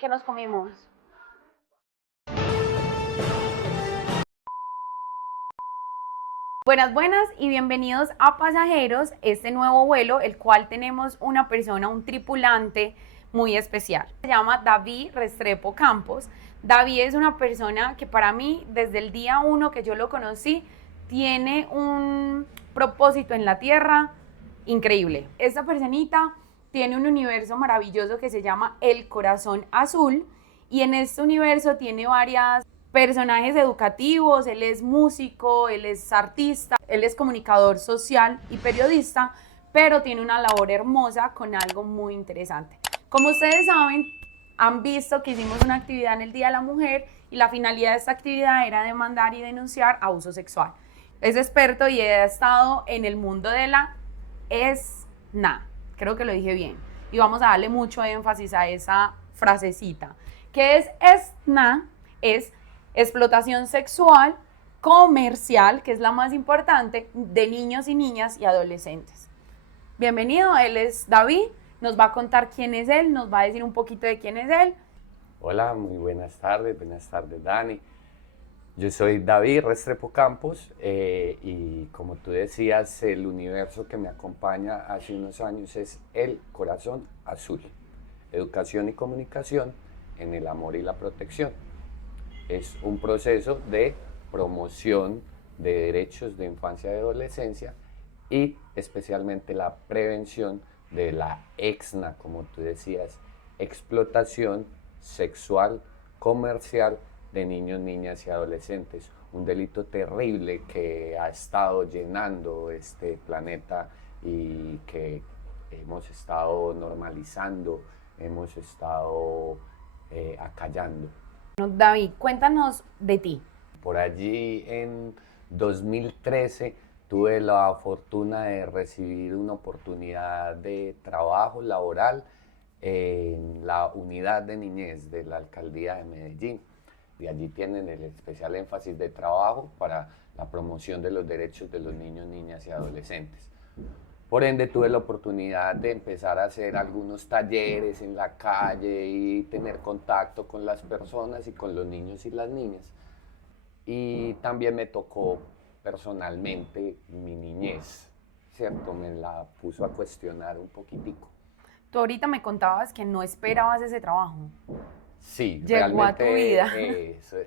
¿Qué nos comimos? Buenas, buenas y bienvenidos a Pasajeros, este nuevo vuelo, el cual tenemos una persona, un tripulante muy especial. Se llama David Restrepo Campos. David es una persona que para mí, desde el día uno que yo lo conocí, tiene un propósito en la tierra increíble. Esta personita tiene un universo maravilloso que se llama El Corazón Azul y en este universo tiene varias personajes educativos, él es músico, él es artista, él es comunicador social y periodista, pero tiene una labor hermosa con algo muy interesante. Como ustedes saben, han visto que hicimos una actividad en el Día de la Mujer y la finalidad de esta actividad era demandar y denunciar abuso sexual. Es experto y ha estado en el mundo de la ESNA, creo que lo dije bien, y vamos a darle mucho énfasis a esa frasecita. ¿Qué es ESNA? Es explotación sexual comercial, que es la más importante, de niños y niñas y adolescentes. Bienvenido, él es David, nos va a contar quién es él, nos va a decir un poquito de quién es él. Hola, muy buenas tardes Dani. Yo soy David Restrepo Campos y como tú decías, el universo que me acompaña hace unos años es El Corazón Azul, educación y comunicación en el amor y la protección. Es un proceso de promoción de derechos de infancia y adolescencia y especialmente la prevención de la EXNA, como tú decías, explotación sexual comercial de niños, niñas y adolescentes. Un delito terrible que ha estado llenando este planeta y que hemos estado normalizando, hemos estado acallando. David, cuéntanos de ti. Por allí en 2013 tuve la fortuna de recibir una oportunidad de trabajo laboral en la unidad de niñez de la alcaldía de Medellín. Y allí tienen el especial énfasis de trabajo para la promoción de los derechos de los niños, niñas y adolescentes. Por ende, tuve la oportunidad de empezar a hacer algunos talleres en la calle y tener contacto con las personas y con los niños y las niñas. Y también me tocó personalmente mi niñez, ¿cierto? Me la puso a cuestionar un poquitico. Tú ahorita me contabas que no esperabas ese trabajo. Sí, Llegó a tu vida. eso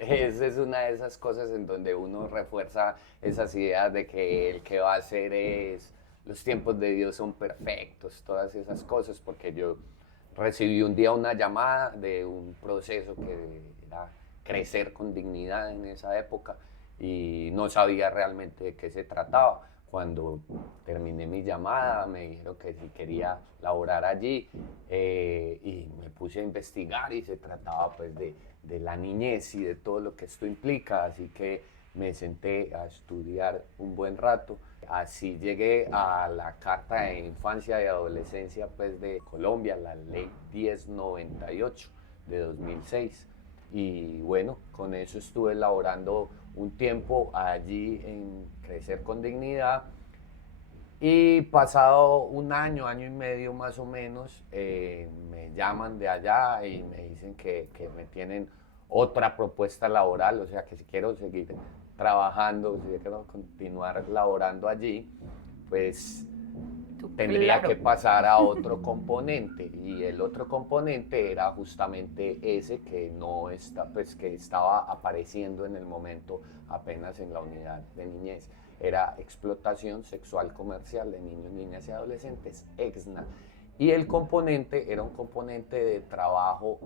es una de esas cosas en donde uno refuerza esas ideas de que el que va a hacer es, los tiempos de Dios son perfectos, todas esas cosas, porque yo recibí un día una llamada de un proceso que era crecer con dignidad en esa época y no sabía realmente de qué se trataba. Cuando terminé mi llamada me dijeron que si quería laborar allí y me puse a investigar y se trataba pues de la niñez y de todo lo que esto implica, así que me senté a estudiar un buen rato. Así llegué a la Carta de Infancia y Adolescencia pues, de Colombia, la Ley 1098 de 2006. Y bueno, con eso estuve elaborando un tiempo allí en Crecer con Dignidad. Y pasado un año, año y medio más o menos, me llaman de allá y me dicen que me tienen otra propuesta laboral, o sea que si quiero seguir trabajando, si quiero continuar laborando allí, pues tendría Claro. que pasar a otro componente y el otro componente era justamente ese que no está, pues que estaba apareciendo en el momento apenas en la unidad de niñez. Era explotación sexual comercial de niños, niñas y adolescentes, EXNA. Y el componente era un componente de trabajo,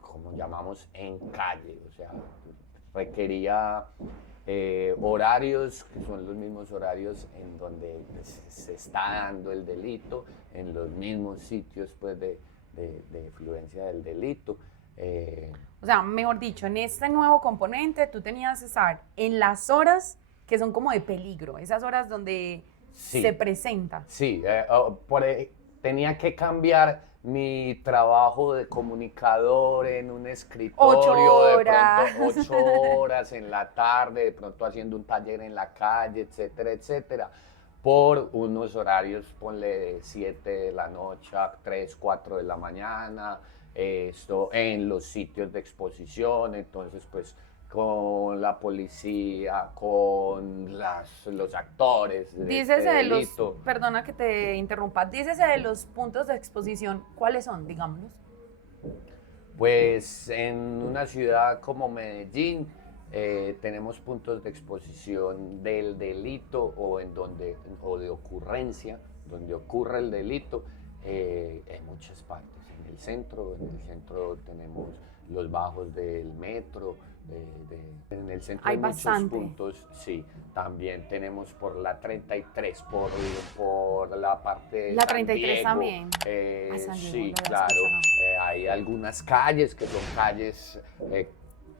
como llamamos, en calle, o sea, requería horarios que son los mismos horarios en donde pues, se está dando el delito, en los mismos sitios pues, de fluencia del delito. O sea, mejor dicho, en este nuevo componente tú tenías que estar en las horas que son como de peligro, esas horas donde Sí, se presenta. sí, tenía que cambiar mi trabajo de comunicador en un 8 escritorio, de pronto horas. 8 horas en la tarde, de pronto haciendo un taller en la calle, etcétera, etcétera, por unos horarios, ponle de 7 de la noche a 3, 4 de la mañana, esto en los sitios de exposición, entonces pues con la policía, con los actores de este Dícese de los, delito. perdona que te interrumpa, dícese de los puntos de exposición, ¿cuáles son, digámoslos? Pues en una ciudad como Medellín tenemos puntos de exposición del delito o de ocurrencia, donde ocurre el delito, en muchas partes. En el centro tenemos los bajos del metro, en el centro Hay hay muchos bastante. puntos, sí. También tenemos por la 33, por la parte de La San 33 Diego. también. A San Diego, Sí, lo había claro. escuchado. Hay algunas calles que son calles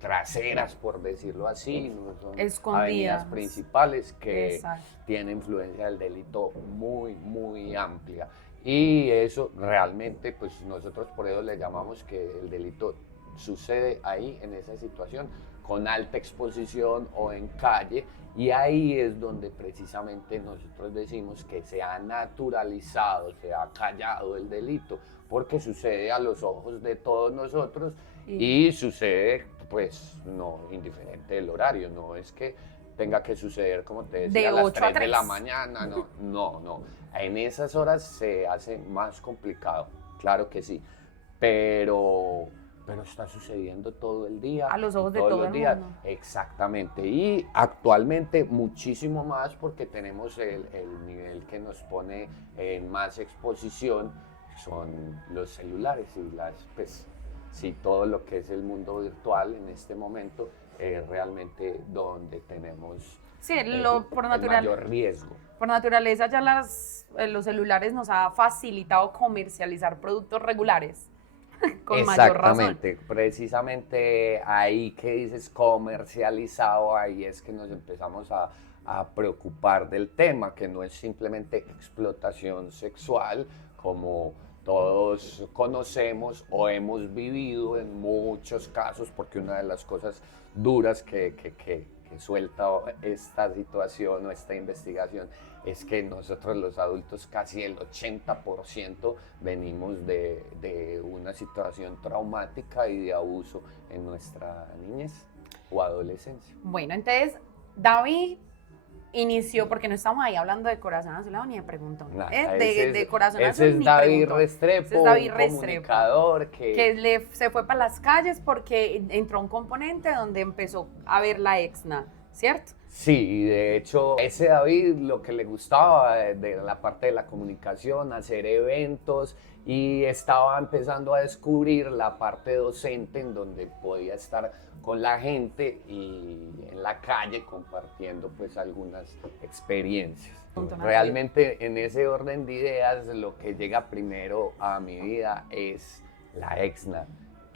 traseras, por decirlo así, no son Escondidas. avenidas principales que Exacto. tienen influencia del delito muy, muy amplia. Y eso realmente, pues nosotros por eso le llamamos que el delito sucede ahí, en esa situación, con alta exposición o en calle, y ahí es donde precisamente nosotros decimos que se ha naturalizado, se ha callado el delito, porque sucede a los ojos de todos nosotros y sucede, pues, no indiferente del horario, no es que tenga que suceder, como te decía, De a las 8 a 3 de la 3. mañana, no. En esas horas se hace más complicado, claro que sí, pero está sucediendo todo el día. A los ojos de todos todo los el días. mundo. Exactamente, y actualmente muchísimo más porque tenemos el nivel que nos pone en más exposición, son los celulares y pues, sí, todo lo que es el mundo virtual en este momento es realmente donde tenemos Sí, el por mayor riesgo. por naturaleza ya los celulares nos ha facilitado comercializar productos regulares con mayor razón. Exactamente, precisamente ahí que dices comercializado, ahí es que nos empezamos a preocupar del tema, que no es simplemente explotación sexual, como todos conocemos o hemos vivido en muchos casos, porque una de las cosas duras que suelta esta situación o esta investigación es que nosotros los adultos, casi el 80% venimos de una situación traumática y de abuso en nuestra niñez o adolescencia. Bueno, entonces David inició, porque no estamos ahí hablando de Corazón Azulado ni de Preguntón, Nada, de Corazón ese Azul es ni David Preguntón. Restrepo, Ese es David un Restrepo, comunicador que se fue para las calles porque entró un componente donde empezó a ver la exna, ¿cierto? sí, y de hecho, ese David lo que le gustaba de la parte de la comunicación, hacer eventos, y estaba empezando a descubrir la parte docente en donde podía estar con la gente y en la calle compartiendo pues algunas experiencias. Realmente en ese orden de ideas lo que llega primero a mi vida es la exna.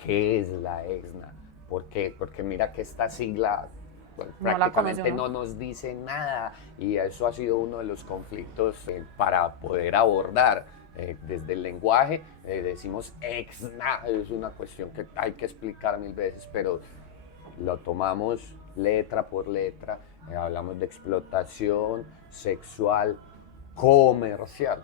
¿Qué es la exna? ¿Por qué? Porque mira que esta sigla bueno, No la prácticamente conoce, ¿no? no nos dice nada, y eso ha sido uno de los conflictos para poder abordar. Desde el lenguaje decimos exna, es una cuestión que hay que explicar mil veces, pero lo tomamos letra por letra, hablamos de explotación sexual comercial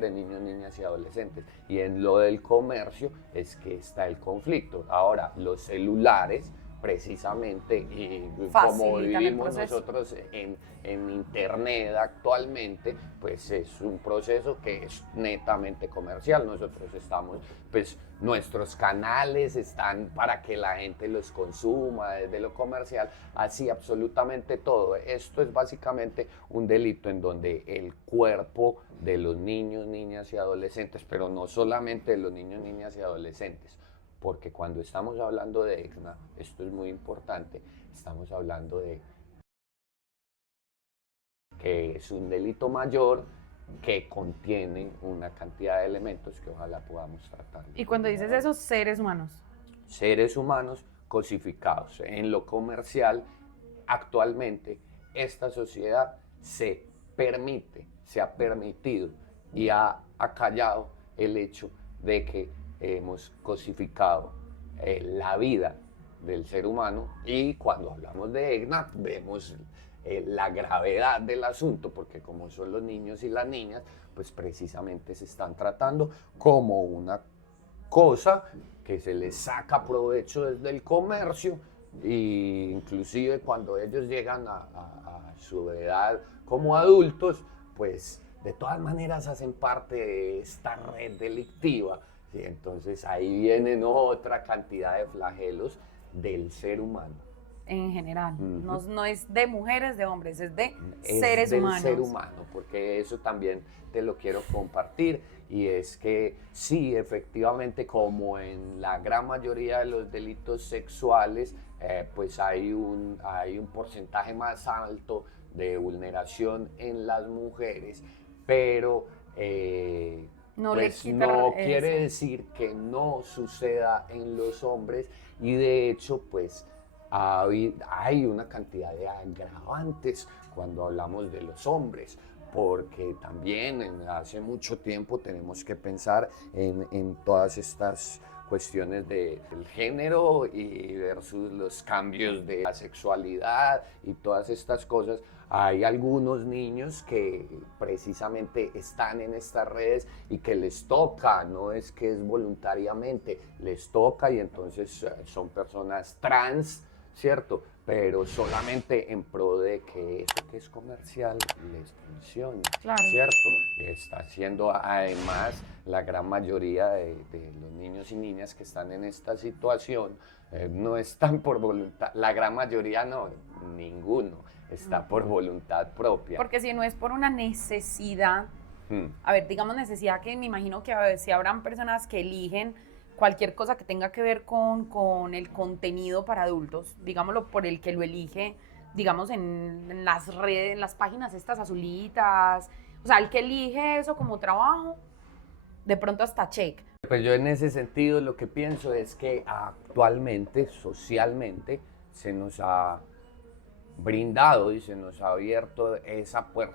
de niños, niñas y adolescentes. Y en lo del comercio es que está el conflicto. Ahora, los celulares, precisamente, y como Facilitan el vivimos proceso. nosotros en internet actualmente, pues es un proceso que es netamente comercial. Nosotros estamos, pues nuestros canales están para que la gente los consuma desde lo comercial, así absolutamente todo. Esto es básicamente un delito en donde el cuerpo de los niños, niñas y adolescentes, pero no solamente de los niños, niñas y adolescentes, porque cuando estamos hablando de EXNA, esto es muy importante, estamos hablando de que es un delito mayor que contiene una cantidad de elementos que ojalá podamos tratar. Y cuando dices esos seres humanos, Seres humanos cosificados. En lo comercial, actualmente, esta sociedad se ha permitido y ha acallado el hecho de que hemos cosificado la vida del ser humano, y cuando hablamos de EGNA vemos la gravedad del asunto, porque como son los niños y las niñas, pues precisamente se están tratando como una cosa que se les saca provecho desde el comercio, e inclusive cuando ellos llegan a su edad como adultos, pues de todas maneras hacen parte de esta red delictiva. ¿Sí? Entonces ahí vienen otra cantidad de flagelos del ser humano. En general, Ujú. no es de mujeres, de hombres, es de Es seres del humanos. ser humano, porque eso también te lo quiero compartir, y es que sí, efectivamente, como en la gran mayoría de los delitos sexuales, pues hay un porcentaje más alto de vulneración en las mujeres, pero No le pues quita no eso. quiere decir que no suceda en los hombres, y de hecho, pues hay una cantidad de agravantes cuando hablamos de los hombres, porque también hace mucho tiempo tenemos que pensar en todas estas cuestiones del género y versus los cambios de la sexualidad y todas estas cosas. Hay algunos niños que precisamente están en estas redes y que les toca, no es que es voluntariamente, les toca, y entonces son personas trans, ¿cierto? Pero solamente en pro de que eso que es comercial les funcione, Claro. ¿cierto? Está haciendo además la gran mayoría de los niños y niñas que están en esta situación, no están por voluntad, la gran mayoría no, ninguno está por voluntad propia. Porque si no es por una necesidad, Hmm. a ver, digamos necesidad que me imagino que a ver, si habrán personas que eligen cualquier cosa que tenga que ver con el contenido para adultos, digámoslo por el que lo elige, digamos en las redes, en las páginas estas azulitas, o sea, el que elige eso como trabajo, de pronto hasta check. Pues yo en ese sentido lo que pienso es que actualmente, socialmente, se nos ha brindado y se nos ha abierto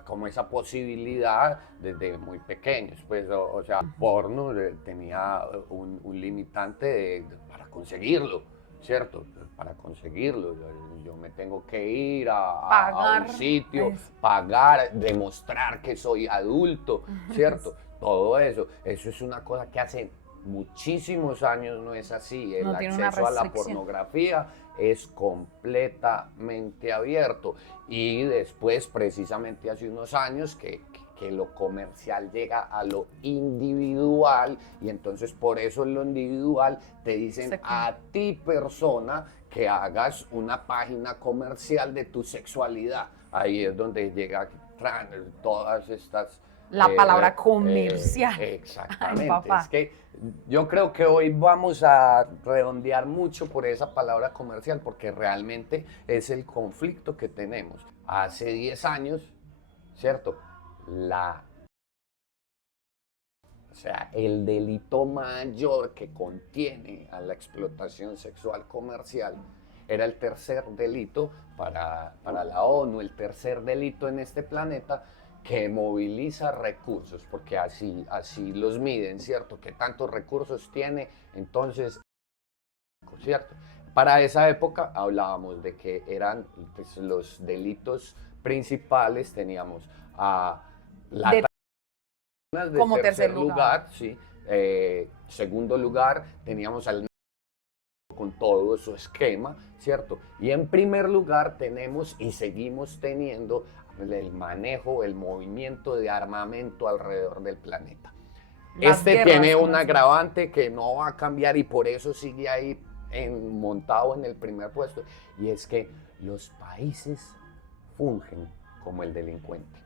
como esa posibilidad desde muy pequeños. Pues, o sea, porno tenía un limitante para conseguirlo, ¿cierto? Para conseguirlo, yo me tengo que ir a Pagar. un sitio, Eso. pagar, demostrar que soy adulto, ¿cierto? Todo eso es una cosa que hace muchísimos años no es así. El No tiene una acceso a la restricción. pornografía es completamente abierto, y después, precisamente hace unos años, que lo comercial llega a lo individual, y entonces por eso en lo individual te dicen a ti, persona, que hagas una página comercial de tu sexualidad. Ahí es donde llega todas estas La palabra comercial. exactamente. Ay, papá. Es que yo creo que hoy vamos a redondear mucho por esa palabra comercial, porque realmente es el conflicto que tenemos. Hace 10 años, ¿cierto? O sea, el delito mayor que contiene a la explotación sexual comercial era el tercer delito para la ONU, el tercer delito en este planeta que moviliza recursos, porque así los miden, ¿cierto? ¿Qué tantos recursos tiene? Entonces, ¿cierto? Para esa época hablábamos de que eran, pues, los delitos principales, teníamos a la De como tercer tercer lugar, sí. Segundo lugar, teníamos al con todo su esquema, ¿cierto? Y en primer lugar tenemos y seguimos teniendo el manejo, el movimiento de armamento alrededor del planeta. Las Este guerras, tiene como un decimos. agravante que no va a cambiar, y por eso sigue ahí montado en el primer puesto, y es que los países fungen como el delincuente.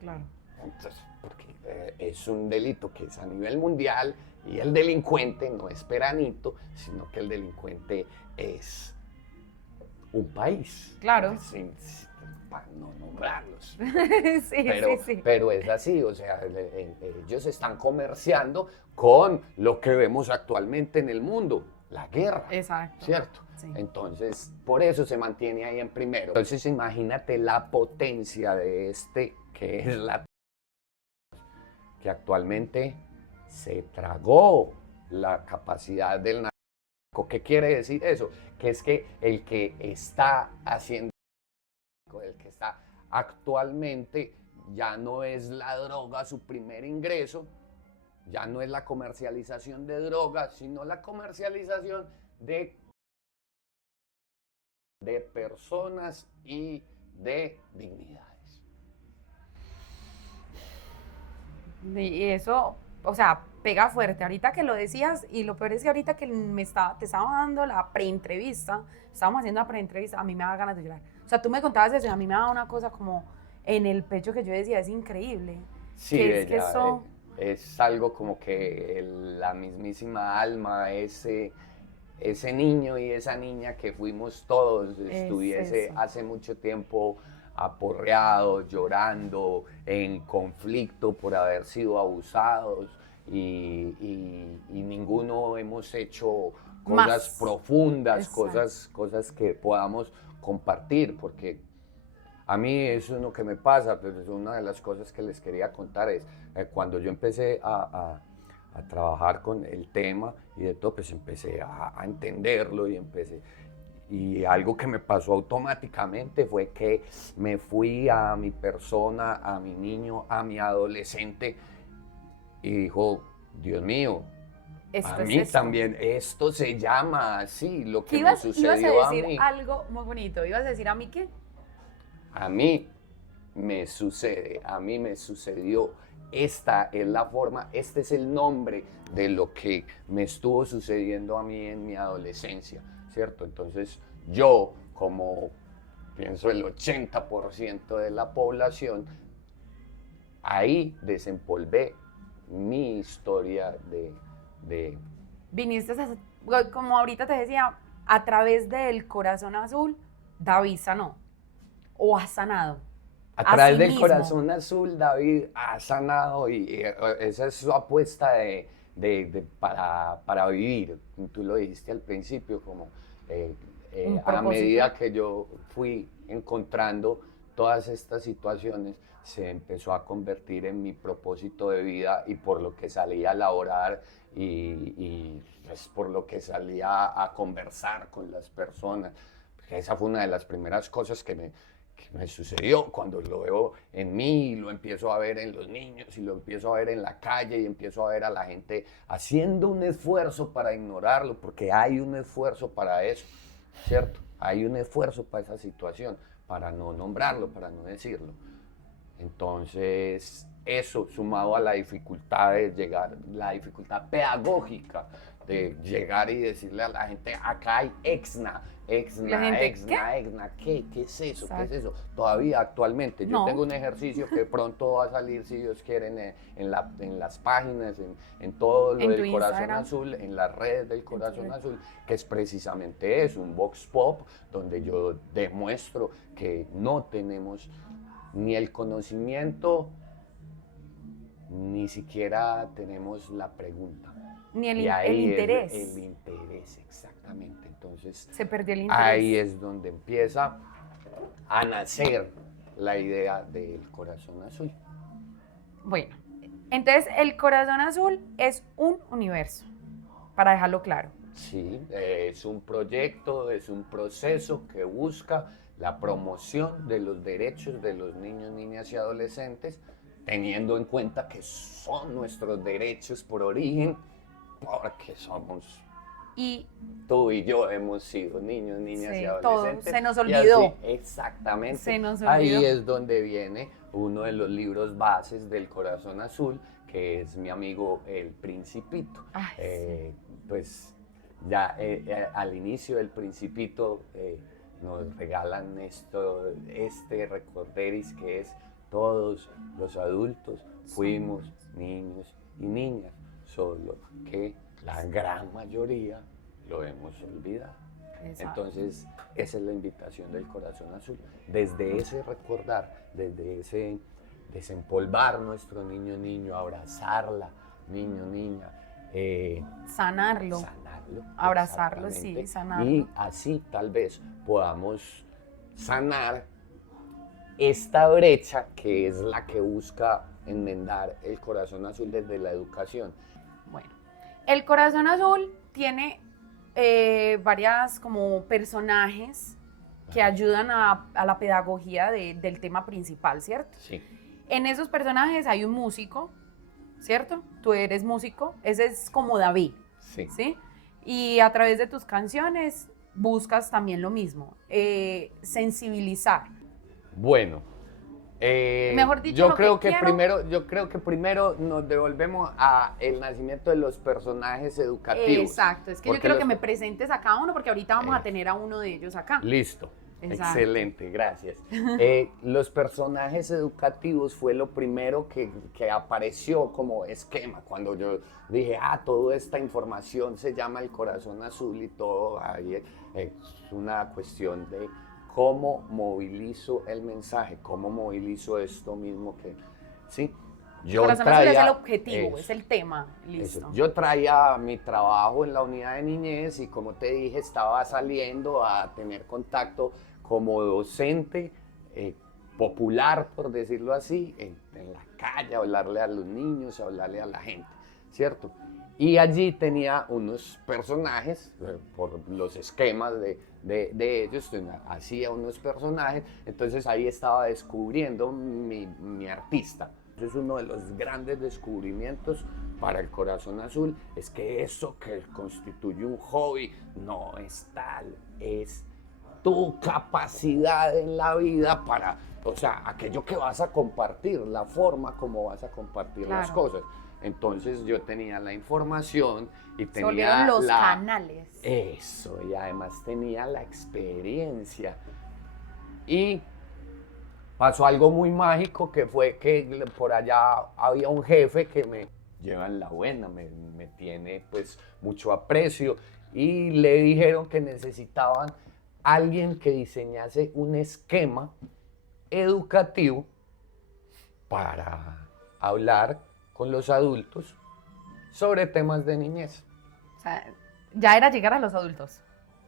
Claro. Entonces, porque es un delito que es a nivel mundial, y el delincuente no es Peranito, sino que el delincuente es un país. Claro. Para no nombrarlos. Sí, sí. Pero es así, o sea, ellos están comerciando con lo que vemos actualmente en el mundo, la guerra. Exacto. ¿Cierto? Sí. Entonces, por eso se mantiene ahí en primero. Entonces, imagínate la potencia de que es que actualmente se tragó la capacidad del narco. ¿Qué quiere decir eso? Que es que el que está haciendo, el que está actualmente, ya no es la droga su primer ingreso, Ya no es la comercialización de drogas, sino la comercialización de personas y de dignidades. Y eso, o sea, pega fuerte. Ahorita que lo decías, y lo peor es que ahorita que te estaba dando la preentrevista, estábamos haciendo la preentrevista, a mí me daba ganas de llorar. O sea, tú me contabas eso y a mí me daba una cosa como en el pecho que yo decía, es increíble. Sí, Que es que ella, eso... es algo como que la mismísima alma, ese niño y esa niña que fuimos todos, estuviese eso. hace mucho tiempo aporreados, llorando, en conflicto por haber sido abusados y ninguno hemos hecho cosas Más. profundas, Exacto. cosas que podamos compartir, porque a mí eso es lo que me pasa, pero es una de las cosas que les quería contar es cuando yo empecé a trabajar con el tema y de todo, pues empecé a entenderlo y algo que me pasó automáticamente fue que me fui a mi persona, a mi niño, a mi adolescente y dijo, Dios mío, a Esto es mí esto. también esto se llama así, lo que ¿Qué me ibas a sucedió a decir mí. algo muy bonito? ¿Ibas a decir a mí qué? A mí me sucede, a mí me sucedió. Esta es la forma, este es el nombre de lo que me estuvo sucediendo a mí en mi adolescencia, ¿cierto? Entonces yo, como pienso el 80% de la población, ahí desempolvé mi historia de Viniste como ahorita te decía, a través del corazón azul, David sanó. O ha sanado. A A través sí del mismo. corazón azul, David ha sanado y esa es su apuesta para vivir. Tú lo dijiste al principio, como Un a propósito. medida que yo fui encontrando todas estas situaciones, se empezó a convertir en mi propósito de vida y por lo que salía a laborar y pues, por lo que salía a conversar con las personas. Esa fue una de las primeras cosas que me sucedió cuando lo veo en mí y lo empiezo a ver en los niños y lo empiezo a ver en la calle y empiezo a ver a la gente haciendo un esfuerzo para ignorarlo, porque hay un esfuerzo para eso, ¿cierto? Hay un esfuerzo para esa situación, para no nombrarlo, para no decirlo. Entonces, eso sumado a la dificultad de llegar, la dificultad pedagógica de llegar y decirle a la gente, acá hay exna, La exna, gente, ¿qué? exna, exna, ¿qué es eso? ¿Qué es Exacto. eso? Todavía actualmente, yo No. tengo un ejercicio que pronto va a salir, si Dios quiere, en las páginas, en todo lo En tu del Corazón Instagram. Azul, en las redes del En tu Corazón red. Azul, que es precisamente eso, un vox pop, donde yo demuestro que no tenemos ni el conocimiento, ni siquiera tenemos la pregunta. Ni Y el ahí es interés. el interés, exactamente. Entonces, Se perdió el interés. ahí es donde empieza a nacer la idea del Corazón Azul. Bueno, entonces el corazón azul es un universo, para dejarlo claro. Sí, es un proyecto, es un proceso que busca la promoción de los derechos de los niños, niñas y adolescentes, teniendo en cuenta que son nuestros derechos por origen, porque somos, Y tú y yo hemos sido niños, niñas y sí, todo adolescentes. se nos Y así, olvidó. exactamente, Se nos ahí olvidó. es donde viene uno de los libros bases del Corazón Azul, que es mi amigo El Principito. Ay, sí. Pues ya al inicio del Principito nos regalan este recorderis que es todos los adultos fuimos niños y niñas, solo que la gran mayoría lo hemos olvidado. Exacto. Entonces, esa es la invitación del Corazón Azul. Desde ese recordar, desde ese desempolvar nuestro niño, abrazarla, niña, Sanarlo. sanarlo. Abrazarlo, Exactamente. sí, sanarlo. Y así tal vez podamos sanar esta brecha que es la que busca enmendar el Corazón Azul desde la educación. Bueno, el corazón azul tiene varias como personajes que ayudan a la pedagogía del tema principal, ¿cierto? Sí. En esos personajes hay un músico, ¿cierto? Tú eres músico, ese es como David, Sí. ¿sí? Y a través de tus canciones buscas también lo mismo, sensibilizar. Bueno, Mejor dicho, lo que quiero. yo creo que primero nos devolvemos a el nacimiento de los personajes educativos. Exacto, es que yo Porque quiero que los- me presentes a cada uno porque ahorita vamos a Eso. tener a uno de ellos acá. Listo. Exacto. Excelente, gracias. Los personajes educativos fue lo primero que apareció como esquema. Cuando yo dije, toda esta información se llama el corazón azul y todo, ahí es una cuestión de cómo movilizo el mensaje, cómo movilizo esto mismo que, ¿sí? Yo Corazón Azul es el traía objetivo, eso. es el tema, Eso. listo. Yo traía mi trabajo en la unidad de niñez y como te dije, estaba saliendo a tener contacto como docente popular, por decirlo así, en la calle, a hablarle a los niños, a hablarle a la gente, ¿cierto? Y allí tenía unos personajes, por los esquemas de ellos, hacía unos personajes, entonces ahí estaba descubriendo mi artista. Es uno de los grandes descubrimientos para el corazón azul, es que eso que constituye un hobby no es tal, es tu capacidad en la vida para, o sea, aquello que vas a compartir, la forma como vas a compartir las Claro. cosas. Entonces yo tenía la información y Se volvieron tenía los canales. Eso, y además tenía la experiencia. Y pasó algo muy mágico que fue que por allá había un jefe que me lleva en la buena, me tiene pues mucho aprecio y le dijeron que necesitaban alguien que diseñase un esquema educativo para hablar con los adultos sobre temas de niñez. O sea, ya era llegar a los adultos.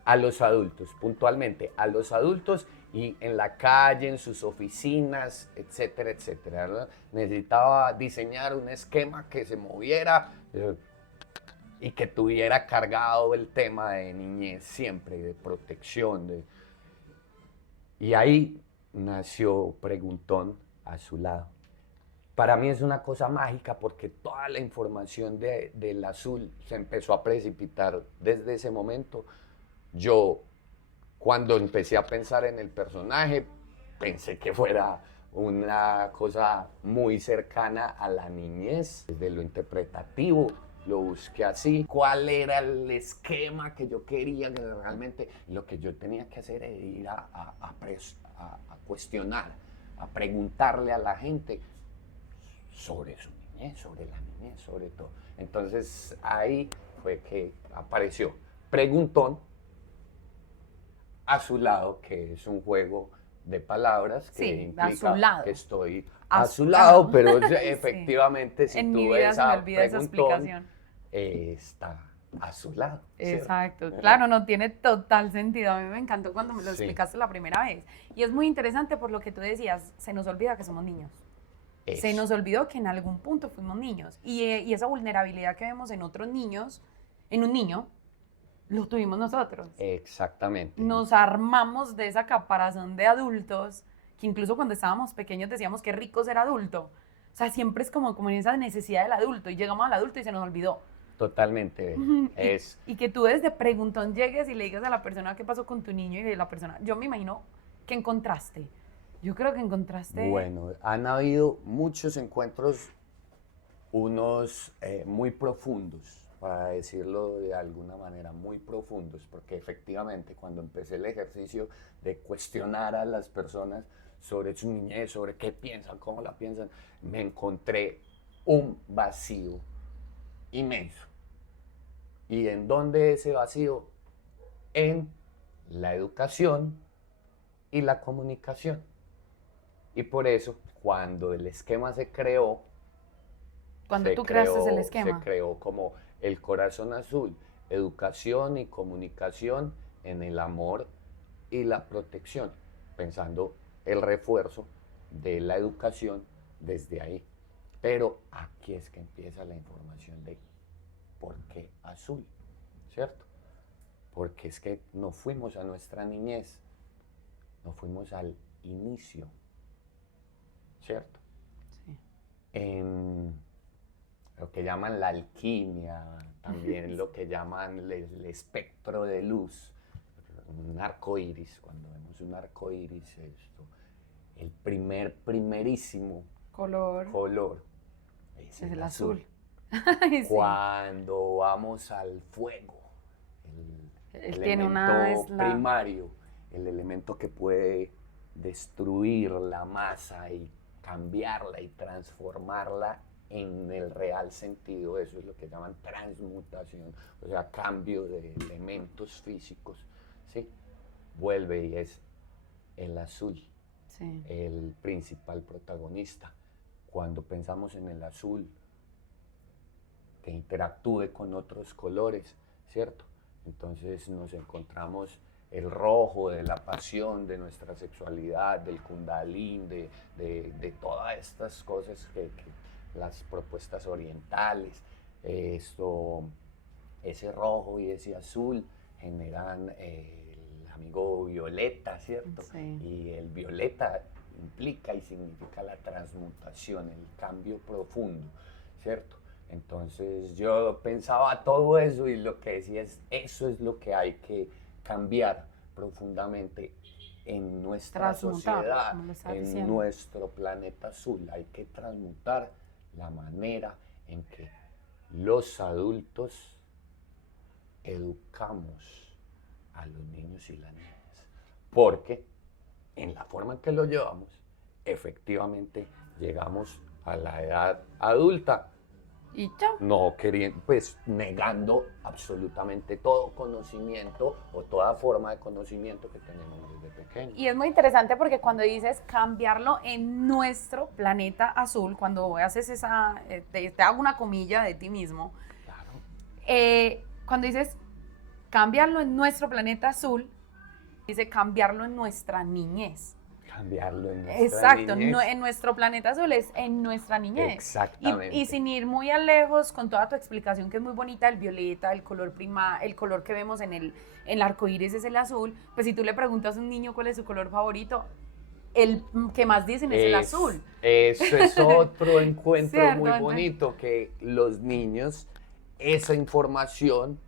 A los adultos, puntualmente, a los adultos y en la calle, en sus oficinas, etcétera, etcétera, ¿verdad? Necesitaba diseñar un esquema que se moviera y que tuviera cargado el tema de niñez siempre, de protección. Y ahí nació Preguntón a su lado. Para mí es una cosa mágica porque toda la información del azul se empezó a precipitar desde ese momento. Yo, cuando empecé a pensar en el personaje, pensé que fuera una cosa muy cercana a la niñez, desde lo interpretativo, lo busqué así. ¿Cuál era el esquema que yo quería? Que realmente lo que yo tenía que hacer era ir a cuestionar, a preguntarle a la gente sobre su niñez, sobre la niñez, sobre todo. Entonces ahí fue que apareció Preguntón a su lado, que es un juego de palabras que Sí, implica a su lado. que estoy A a su su lado, lado. pero Sí. efectivamente si En tú mi vida ves se me a olvida esa Preguntón, explicación. está a su lado. ¿cierto? Exacto, claro, no tiene total sentido. A mí me encantó cuando me lo Sí. explicaste la primera vez. Y es muy interesante por lo que tú decías, se nos olvida que somos niños. Se Eso. nos olvidó que en algún punto fuimos niños. Y esa vulnerabilidad que vemos en otros niños, en un niño, lo tuvimos nosotros. Exactamente. Nos armamos de esa caparazón de adultos, que incluso cuando estábamos pequeños decíamos que rico ser adulto. O sea, siempre es como en esa necesidad del adulto y llegamos al adulto y se nos olvidó. Totalmente. Es Y que tú desde preguntón llegues y le digas a la persona qué pasó con tu niño y de la persona, yo me imagino que encontraste. Yo creo que encontraste... bueno, han habido muchos encuentros, unos muy profundos, para decirlo de alguna manera, muy profundos, porque efectivamente cuando empecé el ejercicio de cuestionar a las personas sobre su niñez, sobre qué piensan, cómo la piensan, me encontré un vacío inmenso. ¿Y en dónde ese vacío? En la educación y la comunicación. Y por eso, cuando el esquema se creó, Cuando tú creaste el esquema. se creó como el corazón azul, educación y comunicación en el amor y la protección, pensando el refuerzo de la educación desde ahí. Pero aquí es que empieza la información de por qué azul, ¿cierto? Porque es que no fuimos a nuestra niñez, no fuimos al inicio, ¿cierto? Sí. lo que llaman la alquimia, también lo que llaman el espectro de luz, un arco iris. Cuando vemos un arco iris, esto, el primerísimo Color color es el azul. Sí. Cuando vamos al fuego, Él el tiene elemento primario, el elemento que puede destruir la masa y cambiarla y transformarla en el real sentido. Eso es lo que llaman transmutación, o sea, cambio de elementos físicos, ¿sí? Vuelve y es el azul, Sí. el principal protagonista. Cuando pensamos en el azul, que interactúe con otros colores, ¿cierto? Entonces nos encontramos el rojo de la pasión, de nuestra sexualidad, del kundalini, de todas estas cosas las propuestas orientales. Ese rojo y ese azul generan el amigo violeta, ¿cierto? Sí. Y el violeta implica y significa la transmutación, el cambio profundo, ¿cierto? Entonces yo pensaba todo eso y lo que decía es, eso es lo que hay que cambiar profundamente en nuestra sociedad, como lo estás en diciendo. nuestro planeta azul. Hay que transmutar la manera en que los adultos educamos a los niños y las niñas. Porque en la forma en que lo llevamos, efectivamente llegamos a la edad adulta. Y chao. No queriendo, pues negando absolutamente todo conocimiento o toda forma de conocimiento que tenemos desde pequeños. Y es muy interesante porque cuando dices cambiarlo en nuestro planeta azul, cuando haces esa, te hago una comilla de ti mismo, Claro. cuando dices cambiarlo en nuestro planeta azul, dice cambiarlo en nuestra niñez. Cambiarlo en nuestra Exacto, niñez. no, en nuestro planeta azul es en nuestra niñez. Exactamente. Y sin ir muy a lejos con toda tu explicación que es muy bonita, el violeta, el color el color que vemos en el arco iris es el azul, pues si tú le preguntas a un niño cuál es su color favorito, el que más dicen es el azul. Eso es otro encuentro Cierto, muy entonces- bonito, que los niños esa información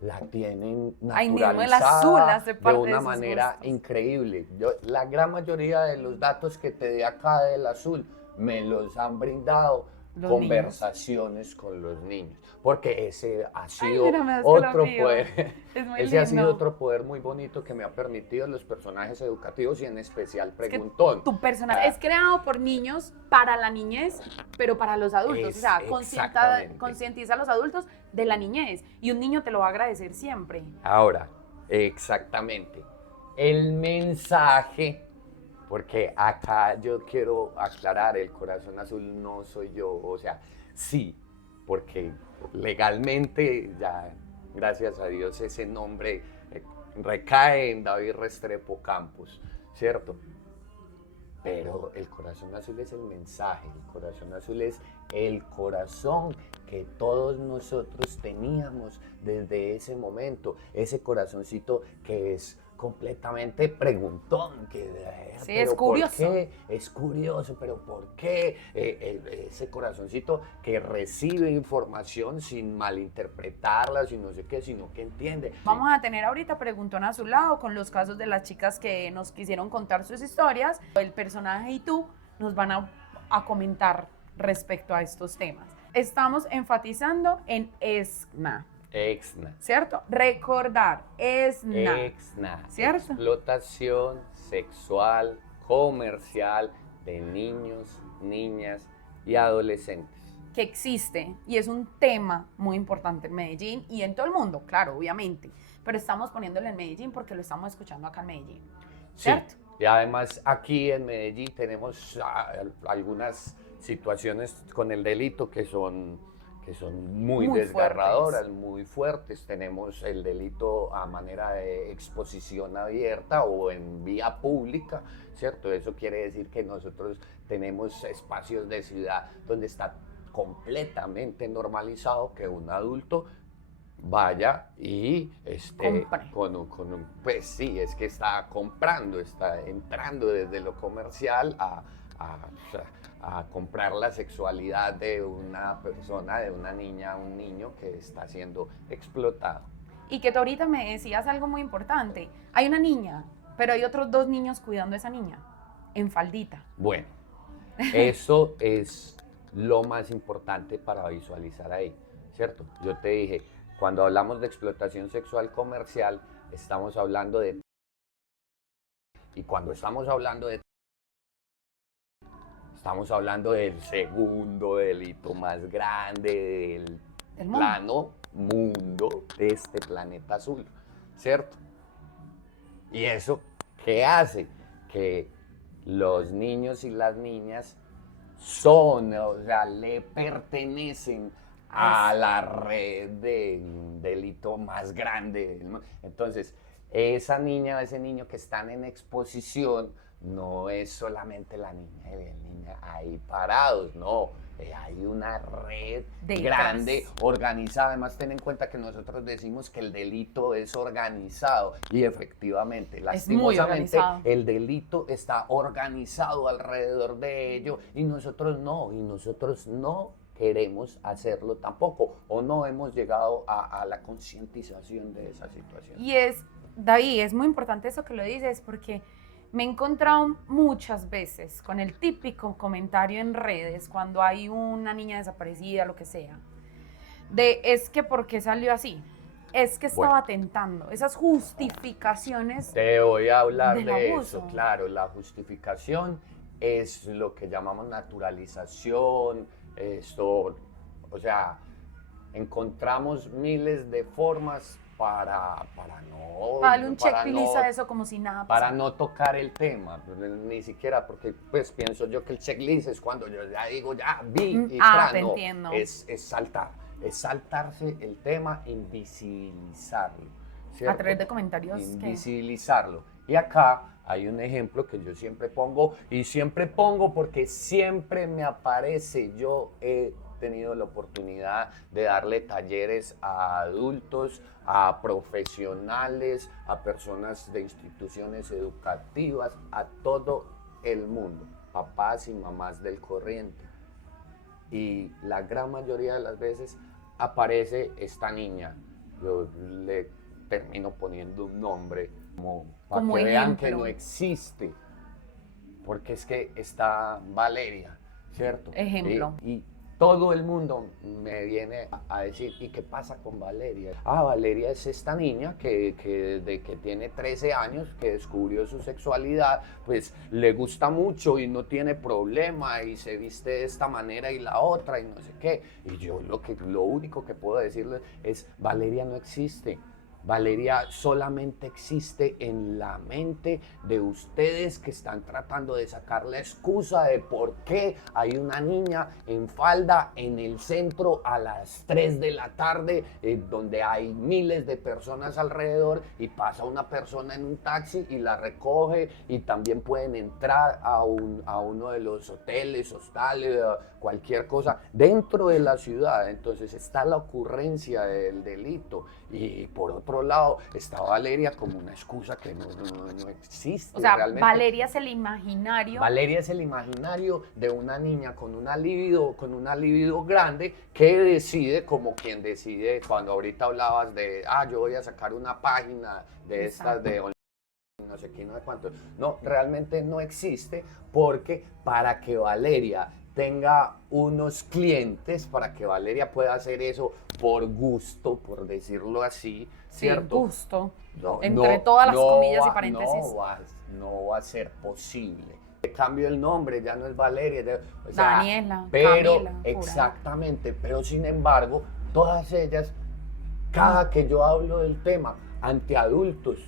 la tienen Ahí mismo el naturalizada azul hace de parte de una sus manera gustos. increíble. La gran mayoría de los datos que te di acá del azul me los han brindado Los conversaciones con los niños, porque ese ha sido mira, me das otro escalofrío. poder, Es muy ese ha sido lindo. otro poder muy bonito que me ha permitido los personajes educativos y en especial Preguntón. Tu personaje Ah. es creado por niños para la niñez, pero para los adultos. O sea, Exactamente. concientiza a los adultos de la niñez. Y un niño te lo va a agradecer siempre. Ahora, exactamente, el mensaje, porque acá yo quiero aclarar, el corazón azul no soy yo, o sea, sí, porque legalmente ya, gracias a Dios, ese nombre recae en David Restrepo Campos, ¿cierto? Pero el corazón azul es el mensaje, el corazón azul es el corazón que todos nosotros teníamos desde ese momento, ese corazoncito que es completamente preguntón, que Sí, ¿pero es curioso. ¿por qué? Es curioso, pero ¿por qué? Ese corazoncito que recibe información sin malinterpretarla, sin no sé qué, sino que entiende. Vamos a tener ahorita Preguntón a su lado con los casos de las chicas que nos quisieron contar sus historias. El personaje y tú nos van a comentar respecto a estos temas. Estamos enfatizando en ESNA, Exna. ¿cierto? Recordar, ESNA. Exna, ¿Cierto? explotación sexual comercial de niños, niñas y adolescentes. Que existe y es un tema muy importante en Medellín y en todo el mundo, claro, obviamente, pero estamos poniéndolo en Medellín porque lo estamos escuchando acá en Medellín, ¿cierto? Sí, y además aquí en Medellín tenemos algunas situaciones con el delito que son muy desgarradoras, muy fuertes. Tenemos el delito a manera de exposición abierta o en vía pública, ¿cierto? Eso quiere decir que nosotros tenemos espacios de ciudad donde está completamente normalizado que un adulto vaya y Compre. pues sí, es que está comprando, está entrando desde lo comercial a comprar la sexualidad de una persona, de una niña, un niño que está siendo explotado. Y que tú ahorita me decías algo muy importante. Hay una niña, pero hay otros 2 niños cuidando a esa niña, en faldita. Bueno, eso es lo más importante para visualizar ahí, ¿cierto? Yo te dije, cuando hablamos de explotación sexual comercial, estamos hablando de... Y cuando estamos hablando de... Estamos hablando del segundo delito más grande del plano mundo de este planeta azul, ¿cierto? ¿Y eso qué hace? Que los niños y las niñas son, o sea, le pertenecen a la red del delito más grande del mundo. Entonces, esa niña o ese niño que están en exposición no es solamente la niña y el niño ahí parados, no. Hay una red grande, organizada. Además, ten en cuenta que nosotros decimos que el delito es organizado y efectivamente, lastimosamente, el delito está organizado alrededor de ello y nosotros no queremos hacerlo tampoco o no hemos llegado a la concientización de esa situación. Y David, es muy importante eso que lo dices porque me he encontrado muchas veces con el típico comentario en redes cuando hay una niña desaparecida, lo que sea, es que ¿por qué salió así? Es que estaba atentando, esas justificaciones. Te voy a hablar de eso, claro, la justificación es lo que llamamos naturalización, esto, o sea, encontramos miles de formas para no... Darle un checklist a eso como si nada pasara. Para no tocar el tema, ni siquiera, porque pues pienso yo que el checklist es cuando yo ya digo, ya vi, y te entiendo. Es saltarse el tema, invisibilizarlo, ¿cierto? A través de comentarios. Invisibilizarlo. Y acá hay un ejemplo que yo siempre pongo, y siempre pongo porque siempre me aparece, yo he tenido la oportunidad de darle talleres a adultos, a profesionales, a personas de instituciones educativas, a todo el mundo, papás y mamás del corriente. Y la gran mayoría de las veces aparece esta niña. Yo le termino poniendo un nombre para que vean que no existe, porque es que está Valeria, ¿cierto? Ejemplo. Y todo el mundo me viene a decir, ¿y qué pasa con Valeria? Valeria es esta niña que desde que tiene 13 años, que descubrió su sexualidad, pues le gusta mucho y no tiene problema y se viste de esta manera y la otra y no sé qué. Y yo lo único que puedo decirles es, Valeria no existe. Valeria solamente existe en la mente de ustedes que están tratando de sacar la excusa de por qué hay una niña en falda en el centro a las 3 de la tarde, donde hay miles de personas alrededor y pasa una persona en un taxi y la recoge y también pueden entrar a uno de los hoteles, hostales, cualquier cosa dentro de la ciudad. Entonces está la ocurrencia del delito y por otro lado está Valeria como una excusa que no existe. O sea, realmente. Valeria es el imaginario. Valeria es el imaginario de una niña con una libido grande que decide, como quien decide cuando ahorita hablabas de, yo voy a sacar una página de estas de no sé qué, no sé cuánto. No, realmente no existe, porque para que Valeria tenga unos clientes, para que Valeria pueda hacer eso por gusto, por decirlo así, ¿cierto? Gusto, entre todas las comillas y paréntesis. No va a ser posible. Cambio el nombre, ya no es Valeria, o sea, Daniela, pero Camila, exactamente, pero sin embargo, todas ellas, cada que yo hablo del tema ante adultos,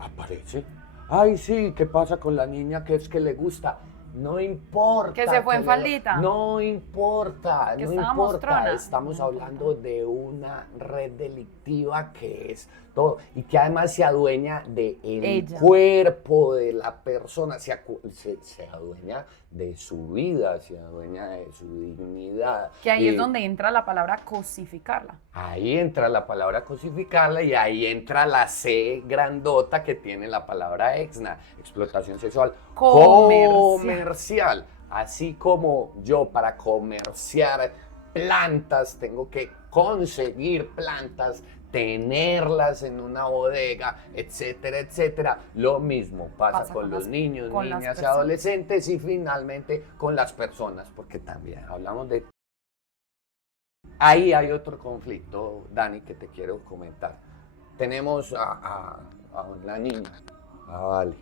aparece, ay sí, ¿qué pasa con la niña que es que le gusta? No importa. Que se fue en faldita. No importa, que no importa. Mostrona. Estamos hablando de una red delictiva que es todo y que además se adueña del cuerpo de la persona, se adueña de su vida, se adueña de su dignidad. Que ahí es donde entra la palabra cosificarla. Ahí entra la palabra cosificarla y ahí entra la C grandota que tiene la palabra EXNA, explotación sexual comercial. así como yo para comerciar plantas tengo que conseguir plantas, tenerlas en una bodega, etcétera, etcétera. Lo mismo pasa con los niños, con las niñas y personas. adolescentes y finalmente con las personas, porque también hablamos de... Ahí hay otro conflicto, Dani, que te quiero comentar. Tenemos a una niña, a Vale,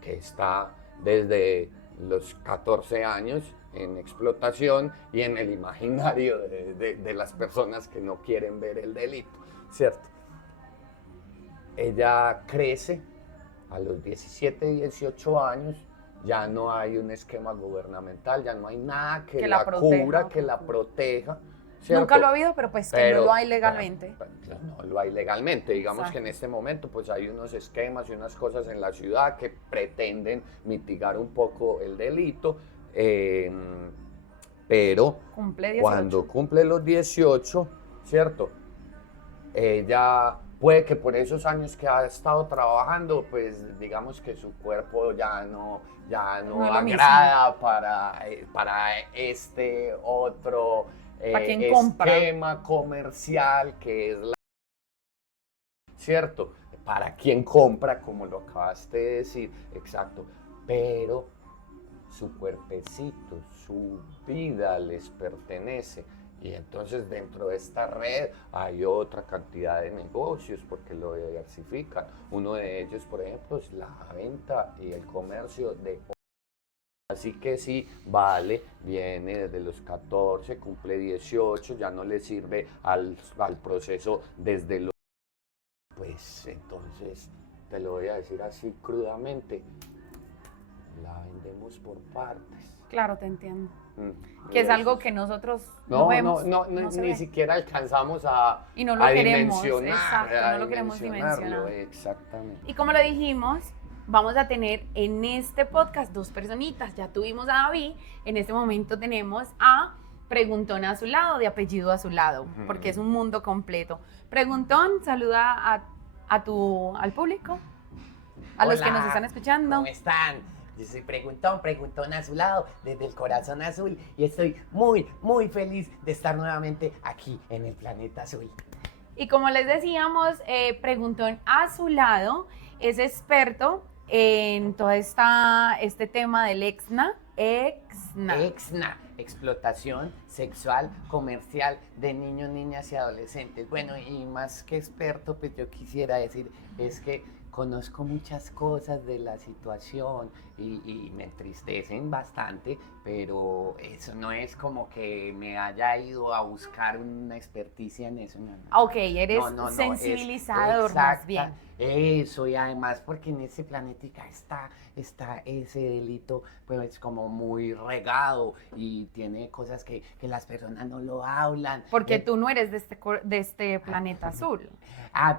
que está desde los 14 años en explotación y en el imaginario de las personas que no quieren ver el delito, ¿cierto? Ella crece a los 17, 18 años, ya no hay un esquema gubernamental, ya no hay nada que la cubra, que la proteja. ¿Cierto? Nunca lo ha habido, pero pues que no lo hay legalmente. No lo hay legalmente. Digamos Exacto. que en este momento pues hay unos esquemas y unas cosas en la ciudad que pretenden mitigar un poco el delito, pero Cumple 18. cuando cumple los 18, ¿cierto? Ella puede que por esos años que ha estado trabajando, pues digamos que su cuerpo ya no No es lo agrada para este otro ¿Para quién compra? esquema comercial que es la... ¿Cierto? Para quien compra, como lo acabaste de decir, exacto, pero su cuerpecito, su vida les pertenece. Y entonces dentro de esta red hay otra cantidad de negocios porque lo diversifican. Uno de ellos, por ejemplo, es la venta y el comercio de... Así que sí, Vale viene desde los 14, cumple 18, ya no le sirve al proceso desde los... Pues entonces, te lo voy a decir así crudamente, la vendemos por partes. Claro, te entiendo. Eso Que es algo que nosotros no no vemos. ni ve. siquiera alcanzamos a, Y no lo a queremos, dimensionar. exacto, a no lo queremos dimensionarlo, dimensionar. Exactamente. Y como lo dijimos, vamos a tener en este podcast dos personitas. Ya tuvimos a David, en este momento tenemos a Preguntón a su lado, de apellido a su lado, porque es un mundo completo. Preguntón, saluda al público, a los que nos están escuchando. ¿Cómo están? Yo soy Preguntón a su lado, desde el corazón azul, y estoy muy, muy feliz de estar nuevamente aquí en el planeta azul. Y como les decíamos, Preguntón a su lado es experto en todo este tema del exna. Exna, explotación sexual comercial de niños, niñas y adolescentes. Bueno, y más que experto, pues yo quisiera decir, es que conozco muchas cosas de la situación y me entristecen bastante, pero eso no es como que me haya ido a buscar una experticia en eso. No. Ok, eres sensibilizador más bien. Eso, y además porque en ese planetica está ese delito pues como muy regado y tiene cosas que las personas no lo hablan. Porque tú no eres de este planeta azul.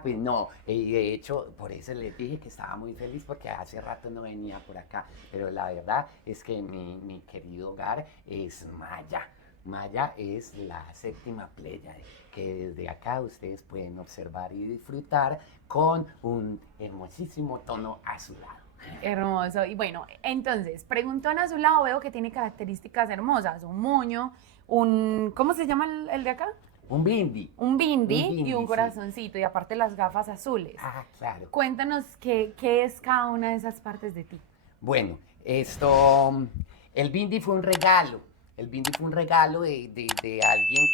Pues no, y de hecho por eso les dije que estaba muy feliz porque hace rato no venía por acá, pero la verdad es que mi querido hogar es Maya. Maya es la séptima Pléyade, que desde acá ustedes pueden observar y disfrutar con un hermosísimo tono azulado. Hermoso. Y bueno, entonces, Preguntón a su lado, veo que tiene características hermosas. Un moño, ¿cómo se llama el de acá? Un bindi. Un bindi y un sí. corazoncito, y aparte las gafas azules. Claro. Cuéntanos qué es cada una de esas partes de ti. Bueno, el bindi fue un regalo. El bindi fue un regalo de alguien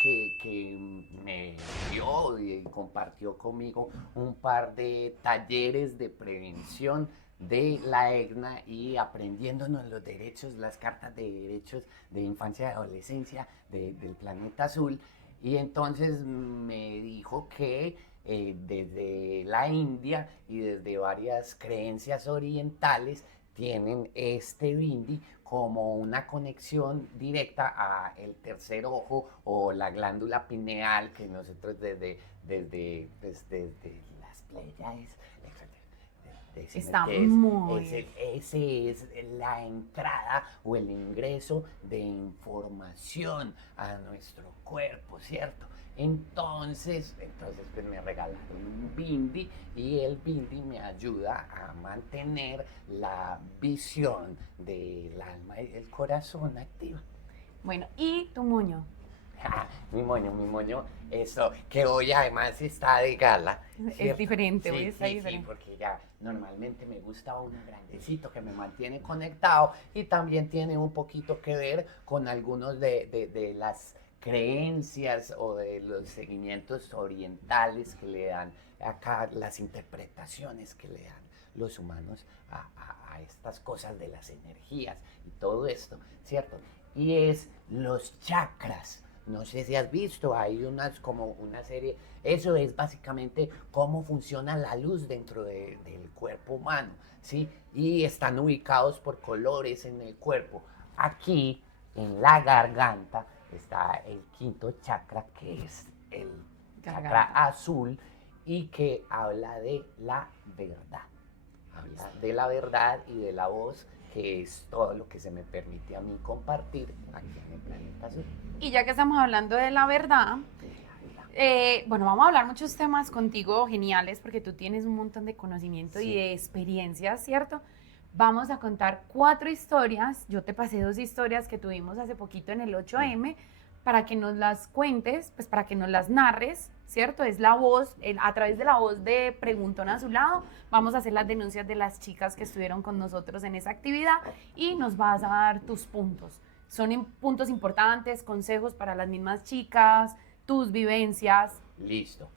que me dio y compartió conmigo un par de talleres de prevención de la EGNA y aprendiéndonos los derechos, las cartas de derechos de infancia y adolescencia del planeta azul. Y entonces me dijo que desde la India y desde varias creencias orientales tienen este bindi como una conexión directa a el tercer ojo o la glándula pineal que nosotros desde las Pléyades Decime Está qué es. muy Ese es la entrada o el ingreso de información a nuestro cuerpo, ¿cierto? Entonces pues me regalaron un bindi y el bindi me ayuda a mantener la visión del alma y el corazón activa. Bueno, ¿y tu moño? Mi moño, eso, que hoy además está de gala. Es ¿cierto? diferente, Sí, hoy está sí, diferente. sí, porque ya normalmente me gusta uno grandecito que me mantiene conectado y también tiene un poquito que ver con algunos de las creencias o de los seguimientos orientales que le dan acá, las interpretaciones que le dan los humanos a estas cosas de las energías y todo esto, ¿cierto? Y es los chakras. No sé si has visto, hay como una serie, eso es básicamente cómo funciona la luz dentro del cuerpo humano, ¿sí? Y están ubicados por colores en el cuerpo. Aquí, en la garganta, está el quinto chakra, que es el chakra azul y que habla de la verdad. Habla de la verdad y de la voz, que es todo lo que se me permite a mí compartir aquí en el planeta azul. Y ya que estamos hablando de la verdad, bueno, vamos a hablar muchos temas contigo geniales porque tú tienes un montón de conocimiento y de experiencias, ¿cierto? Vamos a contar 4 historias. Yo te pasé 2 historias que tuvimos hace poquito en el 8M para que nos las cuentes, pues para que nos las narres, ¿cierto? Es la voz, a través de la voz de Preguntón a su lado, vamos a hacer las denuncias de las chicas que estuvieron con nosotros en esa actividad y nos vas a dar tus puntos. Son puntos importantes, consejos para las mismas chicas, tus vivencias. Listo,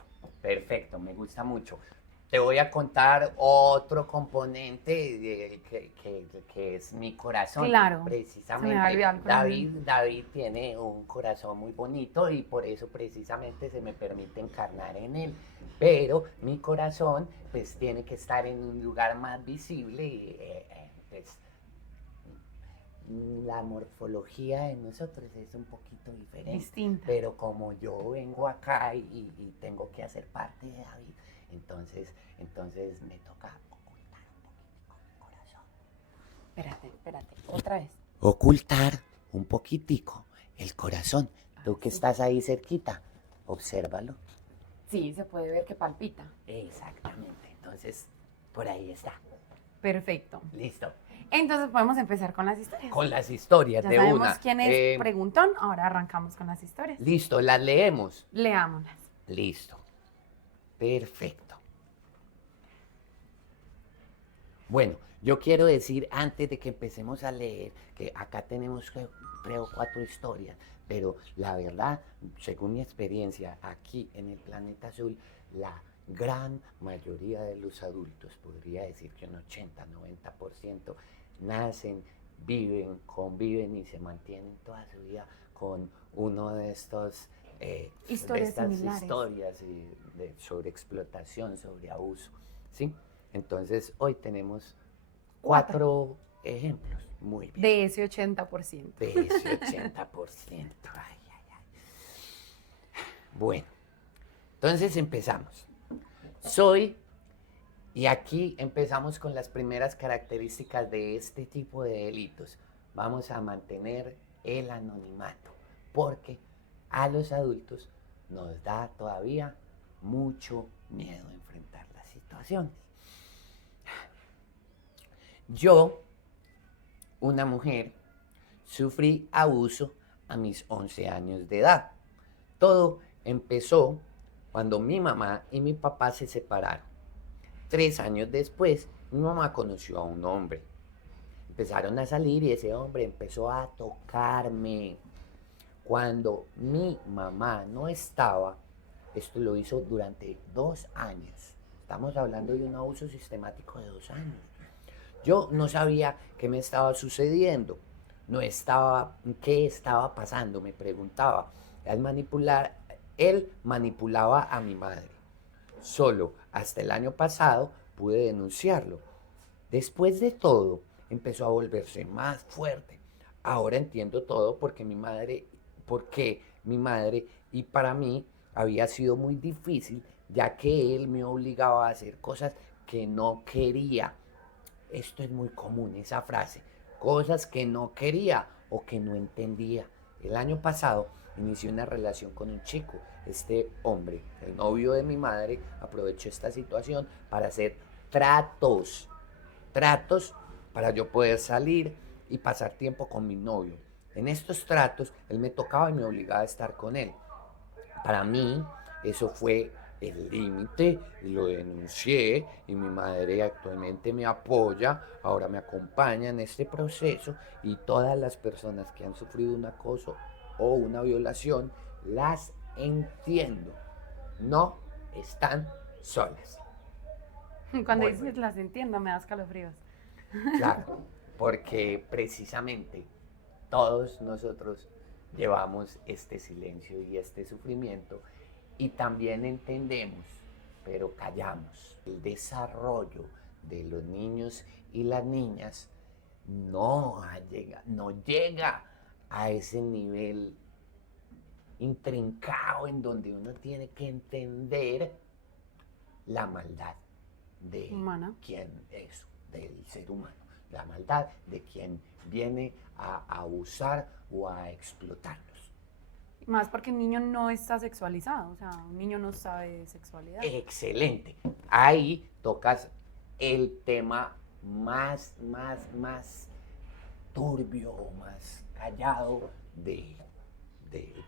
perfecto, me gusta mucho. Te voy a contar otro componente que es mi corazón. Claro, precisamente. se me va a olvidar el corazón. David tiene un corazón muy bonito y por eso precisamente se me permite encarnar en él. Pero mi corazón pues tiene que estar en un lugar más visible y pues, la morfología de nosotros es un poquito diferente. Distinta. Pero como yo vengo acá y tengo que hacer parte de David, entonces me toca ocultar un poquitico el corazón. Espérate, otra vez. Ocultar un poquitico el corazón. Tú que estás ahí cerquita, obsérvalo. Sí, se puede ver que palpita. Exactamente, entonces por ahí está. Perfecto. Listo. Entonces podemos empezar con las historias. Con las historias Ya de sabemos una. quién es Preguntón, ahora arrancamos con las historias. Listo, las leemos. Leámoslas. Listo. Perfecto. Bueno, yo quiero decir antes de que empecemos a leer que acá tenemos creo 4 historias, pero la verdad, según mi experiencia aquí en el planeta azul, la gran mayoría de los adultos, podría decir que un 80-90%, nacen, viven, conviven y se mantienen toda su vida con uno de estos Historias similares. Historias de sobreexplotación, sobre abuso, ¿sí? Entonces hoy tenemos 4 ejemplos. Muy bien. De ese 80%. De ese 80%. Ay. Bueno, entonces empezamos. Y aquí empezamos con las primeras características de este tipo de delitos. Vamos a mantener el anonimato, porque a los adultos nos da todavía mucho miedo enfrentar las situaciones. Yo, una mujer, sufrí abuso a mis 11 años de edad. Todo empezó cuando mi mamá y mi papá se separaron. 3 años después, mi mamá conoció a un hombre. Empezaron a salir y ese hombre empezó a tocarme. Cuando mi mamá no estaba, esto lo hizo durante 2 años. Estamos hablando de un abuso sistemático de 2 años. Yo no sabía qué me estaba sucediendo, qué estaba pasando, me preguntaba. Él manipulaba a mi madre. Solo hasta el año pasado pude denunciarlo. Después de todo, empezó a volverse más fuerte. Ahora entiendo todo porque mi madre y para mí había sido muy difícil, ya que él me obligaba a hacer cosas que no quería. Esto es muy común, esa frase. Cosas que no quería o que no entendía. El año pasado inicié una relación con un chico. Este hombre, el novio de mi madre, aprovechó esta situación para hacer tratos para yo poder salir y pasar tiempo con mi novio. En estos tratos, él me tocaba y me obligaba a estar con él. Para mí, eso fue el límite, y lo denuncié, y mi madre actualmente me apoya, ahora me acompaña en este proceso, y todas las personas que han sufrido un acoso o una violación, las entiendo. No están solas. Cuando Muy dices bueno. las entiendo, me das calofríos. Claro, porque precisamente todos nosotros llevamos este silencio y este sufrimiento y también entendemos, pero callamos. El desarrollo de los niños y las niñas no llega a ese nivel intrincado en donde uno tiene que entender la maldad de Humana. quien es, del ser humano, la maldad de quien viene a abusar o a explotarnos. Más porque un niño no está sexualizado, o sea, un niño no sabe de sexualidad. Excelente. Ahí tocas el tema más turbio o más callado del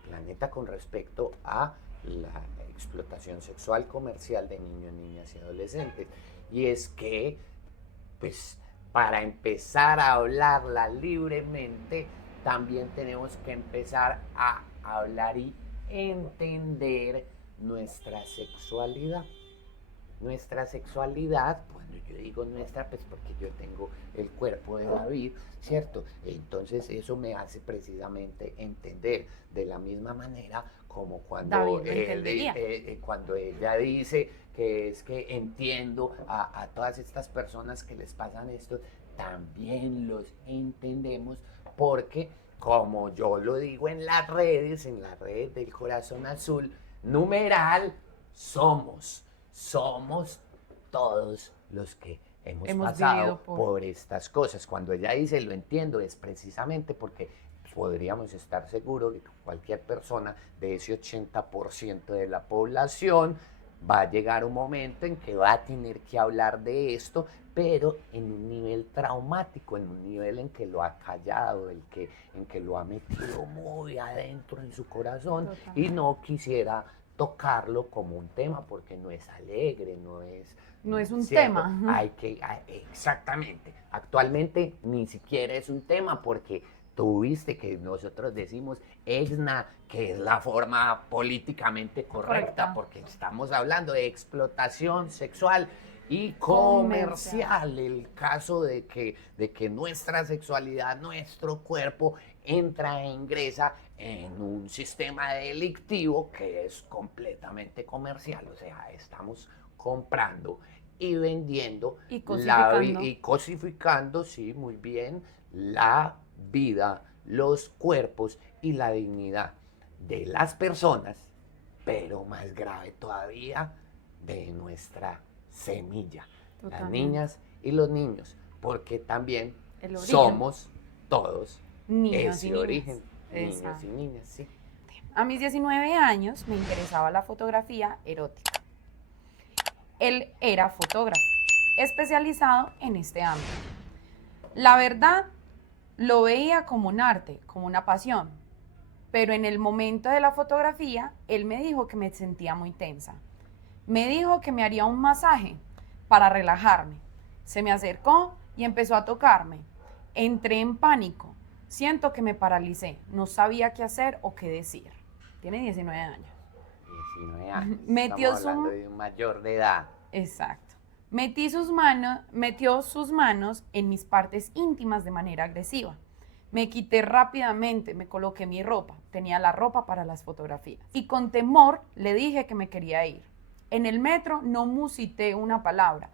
planeta con respecto a la explotación sexual comercial de niños, niñas y adolescentes. Y es que, pues, para empezar a hablarla libremente, también tenemos que empezar a hablar y entender nuestra sexualidad. Nuestra sexualidad, cuando yo digo nuestra, pues porque yo tengo el cuerpo de David, ¿cierto? Entonces eso me hace precisamente entender de la misma manera como cuando, cuando ella dice que es que entiendo a todas estas personas que les pasan esto, también los entendemos porque, como yo lo digo en las redes del Corazón Azul, numeral, somos todos los que hemos pasado por estas cosas. Cuando ella dice lo entiendo, es precisamente porque podríamos estar seguros de que cualquier persona de ese 80% de la población va a llegar un momento en que va a tener que hablar de esto, pero en un nivel traumático, en un nivel en que lo ha callado, en que lo ha metido muy adentro en su corazón. Total. Y no quisiera tocarlo como un tema porque no es alegre, no es un ¿cierto? tema. Exactamente. Actualmente ni siquiera es un tema porque tú viste que nosotros decimos EXNA, que es la forma políticamente correcta, porque estamos hablando de explotación sexual y comercial. El caso de que nuestra sexualidad, nuestro cuerpo entra e ingresa en un sistema delictivo que es completamente comercial. O sea, estamos comprando y vendiendo y cosificando, sí, muy bien, la vida, los cuerpos y la dignidad de las personas, pero más grave todavía, de nuestra semilla. Totalmente. Las niñas y los niños, porque también somos todos niños ese y origen, niñas. Niños y niñas, sí. A mis 19 años me interesaba la fotografía erótica. Él era fotógrafo, especializado en este ámbito. La verdad, lo veía como un arte, como una pasión, pero en el momento de la fotografía, él me dijo que me sentía muy tensa. Me dijo que me haría un masaje para relajarme. Se me acercó y empezó a tocarme. Entré en pánico. Siento que me paralicé. No sabía qué hacer o qué decir. Tiene 19 años. 19 años. Metió Estamos hablando de un mayor de edad. Exacto. Metió sus manos en mis partes íntimas de manera agresiva. Me quité rápidamente, me coloqué mi ropa. Tenía la ropa para las fotografías. Y con temor le dije que me quería ir. En el metro no musité una palabra.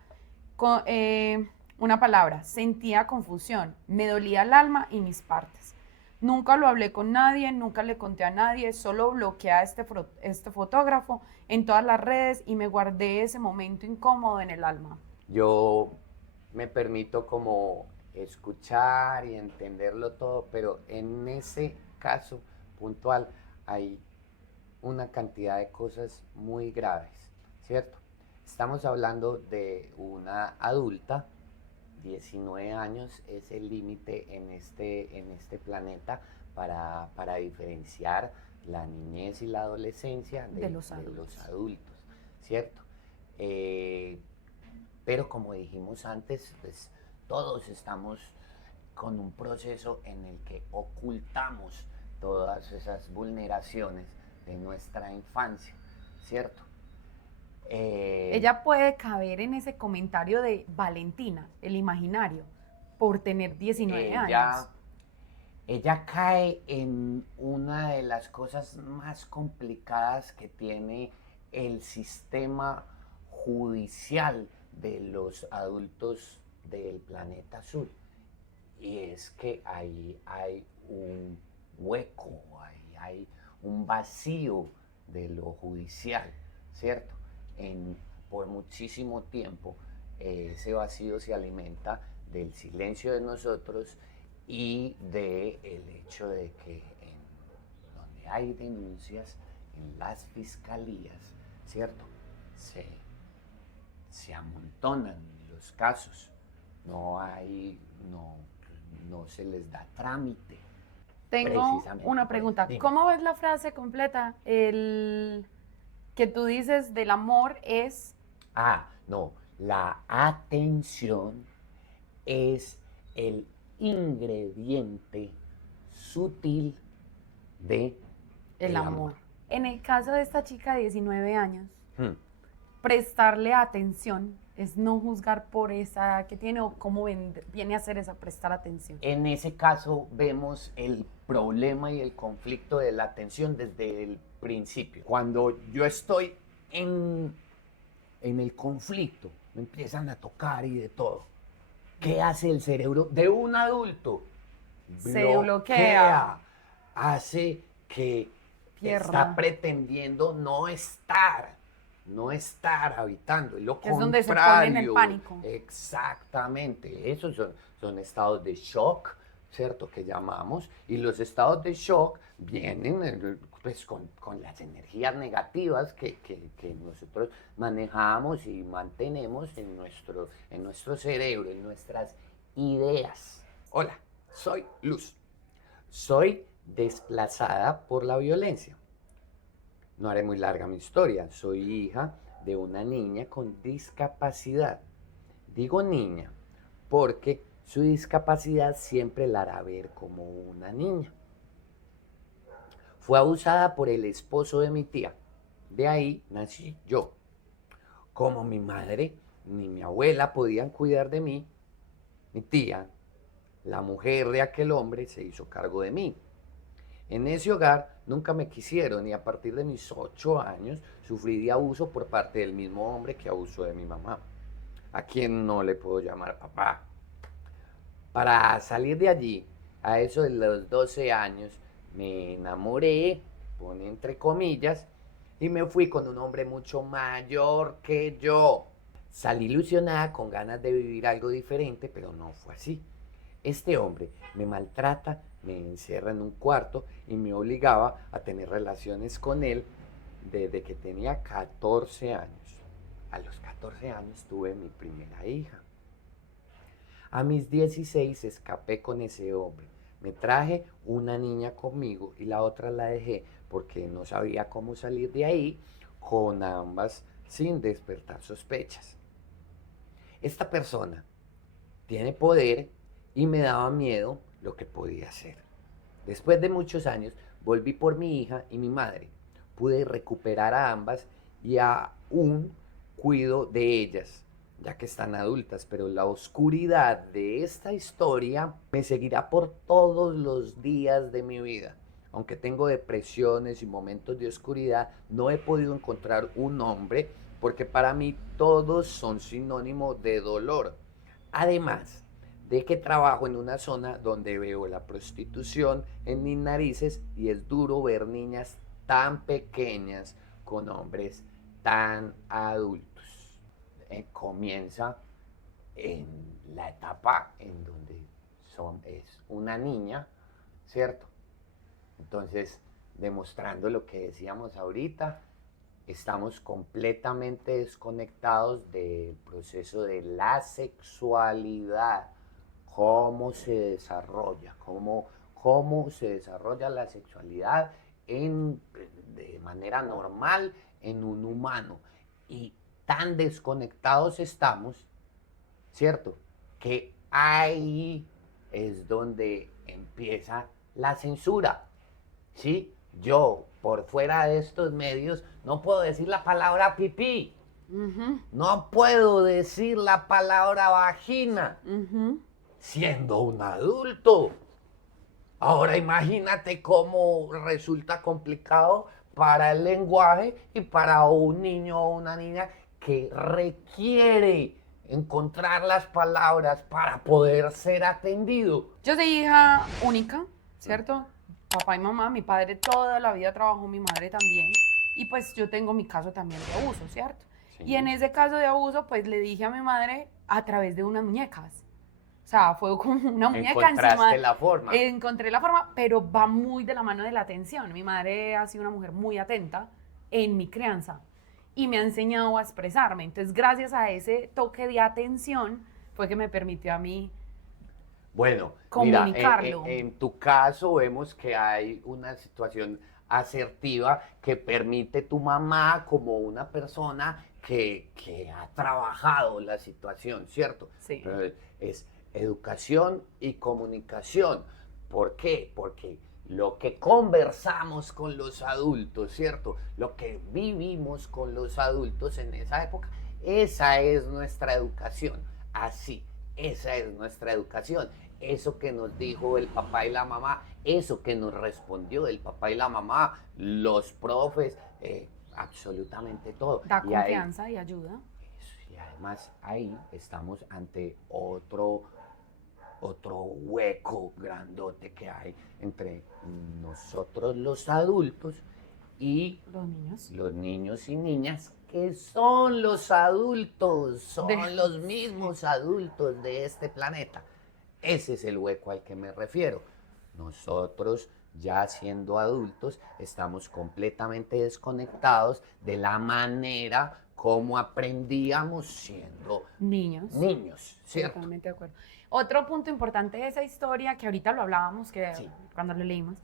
Sentía confusión. Me dolía el alma y mis partes. Nunca lo hablé con nadie, nunca le conté a nadie, solo bloqueé a este fotógrafo en todas las redes y me guardé ese momento incómodo en el alma. yo me permito como escuchar y entenderlo todo, pero en ese caso puntual hay una cantidad de cosas muy graves, ¿cierto? Estamos hablando de una adulta, 19 años es el límite en este planeta para diferenciar la niñez y la adolescencia De los de los adultos. adultos, ¿cierto? Eh, pero como dijimos antes, pues todos estamos con un proceso en el que ocultamos todas esas vulneraciones de nuestra infancia, ¿cierto? Ella puede caber en ese comentario de Valentina, el imaginario, por tener 19 años. Ella cae en una de las cosas más complicadas que tiene el sistema judicial de los adultos del planeta azul. Y es que ahí hay un hueco, ahí hay un vacío de lo judicial, ¿cierto? Por muchísimo tiempo ese vacío se alimenta del silencio de nosotros y del hecho de que donde hay denuncias, en las fiscalías, ¿cierto? Se amontonan los casos, no se les da trámite. Tengo Precisamente una por pregunta. eso. Dime. ¿Cómo ves la frase completa? El que tú dices del amor es... No, la atención es el ingrediente sutil de El amor. En el caso de esta chica de 19 años, Hmm. prestarle atención es no juzgar por esa edad que tiene o cómo viene a ser esa prestar atención. En ese caso vemos el problema y el conflicto de la atención desde el principio. Cuando yo estoy en el conflicto, me empiezan a tocar y de todo. ¿Qué hace el cerebro de un adulto? Se bloquea. Hace que Pierda. está pretendiendo no estar habitando. Lo Que es donde se pone en el contrario. pánico. Exactamente. Esos son estados de shock, ¿cierto? Que llamamos. Y los estados de shock vienen pues, con las energías negativas que nosotros manejamos y mantenemos en nuestro cerebro, en nuestras ideas. Hola, soy Luz. Soy desplazada por la violencia. No haré muy larga mi historia. Soy hija de una niña con discapacidad. Digo niña porque su discapacidad siempre la hará ver como una niña. Fue abusada por el esposo de mi tía. De ahí nací yo. Como mi madre ni mi abuela podían cuidar de mí, mi tía, la mujer de aquel hombre, se hizo cargo de mí. En ese hogar nunca me quisieron y a partir de mis 8 años sufrí de abuso por parte del mismo hombre que abusó de mi mamá, a quien no le puedo llamar papá. Para salir de allí, a eso de los 12 años, me enamoré, pone entre comillas, y me fui con un hombre mucho mayor que yo. Salí ilusionada con ganas de vivir algo diferente, pero no fue así. Este hombre me maltrata, me encierra en un cuarto y me obligaba a tener relaciones con él desde que tenía 14 años. A los 14 años tuve mi primera hija. A mis 16 escapé con ese hombre. Me traje una niña conmigo y la otra la dejé porque no sabía cómo salir de ahí con ambas sin despertar sospechas. Esta persona tiene poder y me daba miedo lo que podía hacer. Después de muchos años, volví por mi hija y mi madre. Pude recuperar a ambas y aún cuido de ellas, ya que están adultas, pero la oscuridad de esta historia me seguirá por todos los días de mi vida. Aunque tengo depresiones y momentos de oscuridad, no he podido encontrar un hombre porque para mí todos son sinónimo de dolor. Además de que trabajo en una zona donde veo la prostitución en mis narices y es duro ver niñas tan pequeñas con hombres tan adultos. Comienza en la etapa en donde es una niña, ¿cierto? Entonces, demostrando lo que decíamos ahorita, estamos completamente desconectados del proceso de la sexualidad, cómo se desarrolla, cómo se desarrolla la sexualidad de manera normal en un humano. Y tan desconectados estamos, ¿cierto? Que ahí es donde empieza la censura, ¿sí? Yo, por fuera de estos medios, no puedo decir la palabra pipí, no puedo decir la palabra vagina, siendo un adulto. Ahora imagínate cómo resulta complicado para el lenguaje y para un niño o una niña que requiere encontrar las palabras para poder ser atendido. Yo soy hija única, ¿cierto? Papá y mamá, mi padre toda la vida trabajó, mi madre también. Y pues yo tengo mi caso también de abuso, ¿cierto? Sí. Y en ese caso de abuso, pues le dije a mi madre a través de unas muñecas. O sea, fue como una muñeca Encontraste la forma. Encontré la forma, pero va muy de la mano de la atención. Mi madre ha sido una mujer muy atenta en mi crianza y me ha enseñado a expresarme. Entonces, gracias a ese toque de atención, fue que me permitió a mí Bueno, comunicarlo. mira, en tu caso vemos que hay una situación asertiva que permite tu mamá como una persona que ha trabajado la situación, ¿cierto? Sí. Pero es educación y comunicación. ¿Por qué? Porque lo que conversamos con los adultos, ¿cierto? Lo que vivimos con los adultos en esa época, esa es nuestra educación. Así, esa es nuestra educación. Eso que nos dijo el papá y la mamá, eso que nos respondió el papá y la mamá, los profes, absolutamente todo. Da Y ahí- confianza y ayuda. y además ahí estamos ante otro hueco grandote que hay entre nosotros los adultos y Los niños. los niños y niñas que son los adultos, son los mismos adultos de este planeta. Ese es el hueco al que me refiero. Nosotros, ya siendo adultos, estamos completamente desconectados de la manera como aprendíamos siendo niños, ¿cierto? Totalmente de acuerdo. Otro punto importante de esa historia, que ahorita lo hablábamos, que Sí. cuando lo leímos,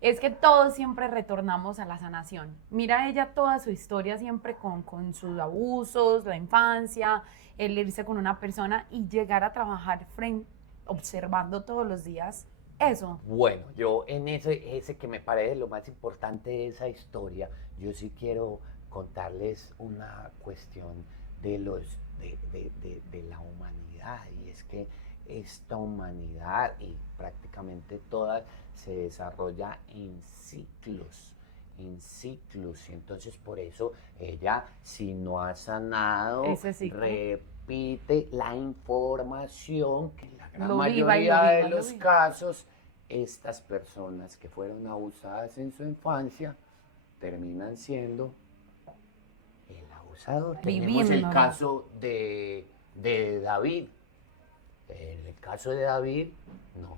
es que todos siempre retornamos a la sanación. Mira ella toda su historia siempre con sus abusos, la infancia, el irse con una persona y llegar a trabajar observando todos los días eso. Bueno, yo en ese que me parece lo más importante de esa historia, yo sí quiero contarles una cuestión de la humanidad, y es que esta humanidad y prácticamente toda se desarrolla en ciclos, y entonces por eso ella, si no ha sanado, Ese ciclo. repite la información que en la gran Lo viva y lo mayoría viva, de lo los viva. casos, estas personas que fueron abusadas en su infancia terminan siendo el abusador. Tenemos el Viviéndolo. caso de David. En el caso de David no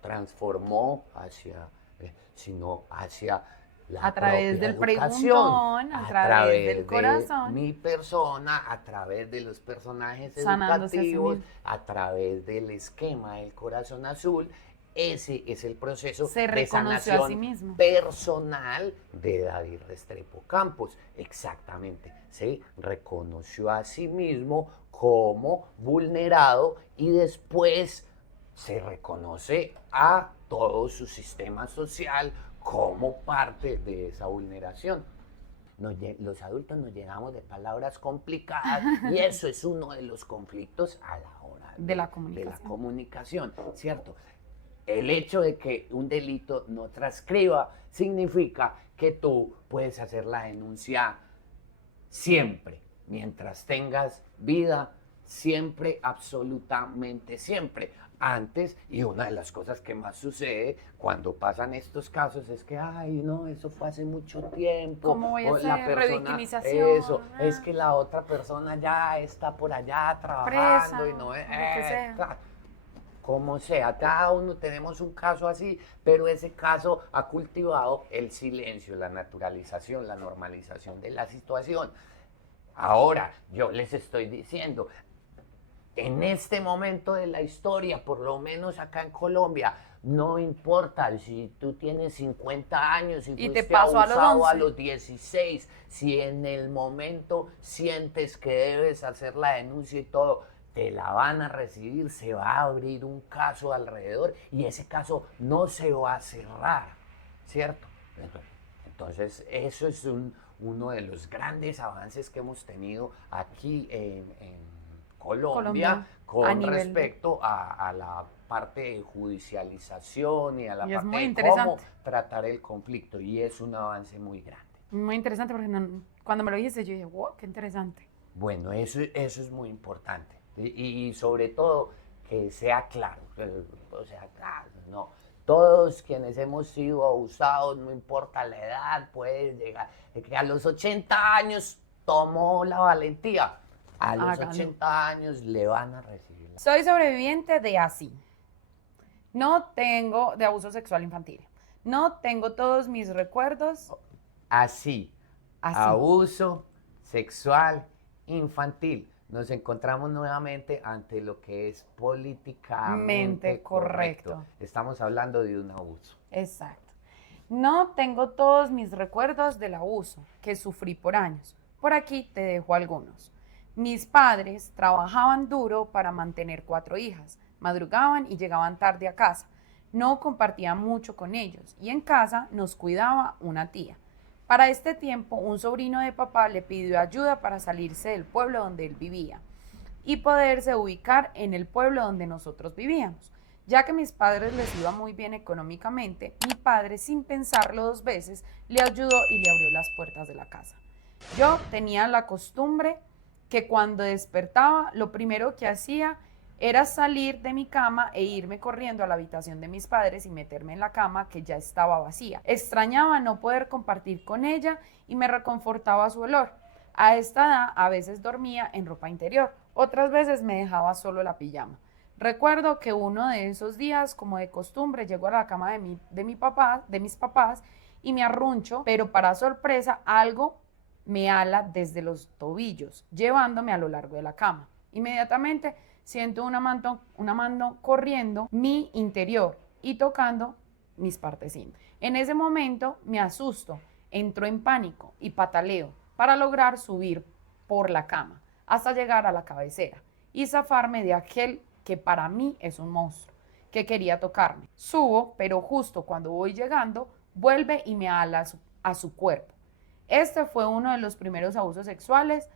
transformó sino hacia la A través propia del educación, preguntón, a través del corazón. de mi persona, a través de los personajes Sanándose a sí educativos, mismo. a través del esquema del corazón azul. Ese es el proceso Se de reconoció a sanación sí mismo. personal de David Restrepo Campos. Exactamente, se reconoció a sí mismo como vulnerado y después se reconoce a todo su sistema social como parte de esa vulneración. Los adultos nos llenamos de palabras complicadas y eso es uno de los conflictos a la hora De la comunicación, ¿cierto? El hecho de que un delito no transcriba significa que tú puedes hacer la denuncia siempre, mientras tengas vida, siempre, absolutamente siempre. Antes, y una de las cosas que más sucede cuando pasan estos casos es que, ay, no, eso fue hace mucho tiempo. ¿Cómo voy a o la hacer? persona, Revictimización, eso, es que la otra persona ya está por allá trabajando presa, y no es, lo que sea. como sea, cada uno tenemos un caso así, pero ese caso ha cultivado el silencio, la naturalización, la normalización de la situación. Ahora, yo les estoy diciendo, en este momento de la historia, por lo menos acá en Colombia, no importa si tú tienes 50 años, si Y te fuiste pasó a los abusado 11. a los 16, si en el momento sientes que debes hacer la denuncia y todo, te la van a recibir, se va a abrir un caso alrededor y ese caso no se va a cerrar, ¿cierto? Entonces, eso es uno de los grandes avances que hemos tenido aquí en Colombia A con nivel de- respecto a la parte de judicialización y a la Y es muy parte de interesante. cómo tratar el conflicto y es un avance muy grande. Muy interesante porque cuando me lo dijiste yo dije, wow, qué interesante. Bueno, eso es muy importante y sobre todo que sea claro, o sea, claro, no. Todos quienes hemos sido abusados, no importa la edad, puede llegar, que a los 80 años tomó la valentía, a los Hágalo. 80 años le van a recibir. Soy sobreviviente de así. No tengo de abuso sexual infantil. No tengo todos mis recuerdos Así, así. abuso sexual infantil. Nos encontramos nuevamente ante lo que es políticamente Mente correcto. Estamos hablando de un abuso. Exacto. No tengo todos mis recuerdos del abuso que sufrí por años. Por aquí te dejo algunos. Mis padres trabajaban duro para mantener 4 hijas. Madrugaban y llegaban tarde a casa. No compartía mucho con ellos y en casa nos cuidaba una tía. Para este tiempo, un sobrino de papá le pidió ayuda para salirse del pueblo donde él vivía y poderse ubicar en el pueblo donde nosotros vivíamos. Ya que a mis padres les iba muy bien económicamente, mi padre, sin pensarlo 2 veces, le ayudó y le abrió las puertas de la casa. Yo tenía la costumbre que cuando despertaba, lo primero que hacía era salir de mi cama e irme corriendo a la habitación de mis padres y meterme en la cama que ya estaba vacía. Extrañaba no poder compartir con ella y me reconfortaba su olor. A esta edad a veces dormía en ropa interior, otras veces me dejaba solo la pijama. Recuerdo que uno de esos días, como de costumbre, llego a la cama de mis papás y me arruncho, pero para sorpresa algo me ala desde los tobillos, llevándome a lo largo de la cama. Inmediatamente siento una mano corriendo mi interior y tocando mis partes íntimas. En ese momento me asusto, entro en pánico y pataleo para lograr subir por la cama hasta llegar a la cabecera y zafarme de aquel que para mí es un monstruo, que quería tocarme. Subo, pero justo cuando voy llegando, vuelve y me ala a su cuerpo. Este fue uno de los primeros abusos sexuales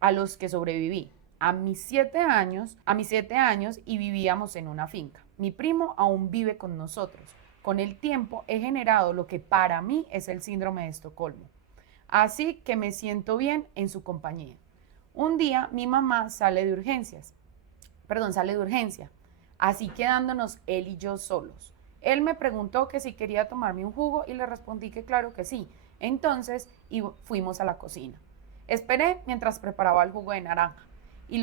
a los que sobreviví. A mis 7 años y vivíamos en una finca. Mi primo aún vive con nosotros. Con el tiempo he generado lo que para mí es el síndrome de Estocolmo. Así que me siento bien en su compañía. Un día mi mamá sale de urgencia, así quedándonos él y yo solos. Él me preguntó que si quería tomarme un jugo y le respondí que claro que sí. Entonces fuimos a la cocina. Esperé mientras preparaba el jugo de naranja y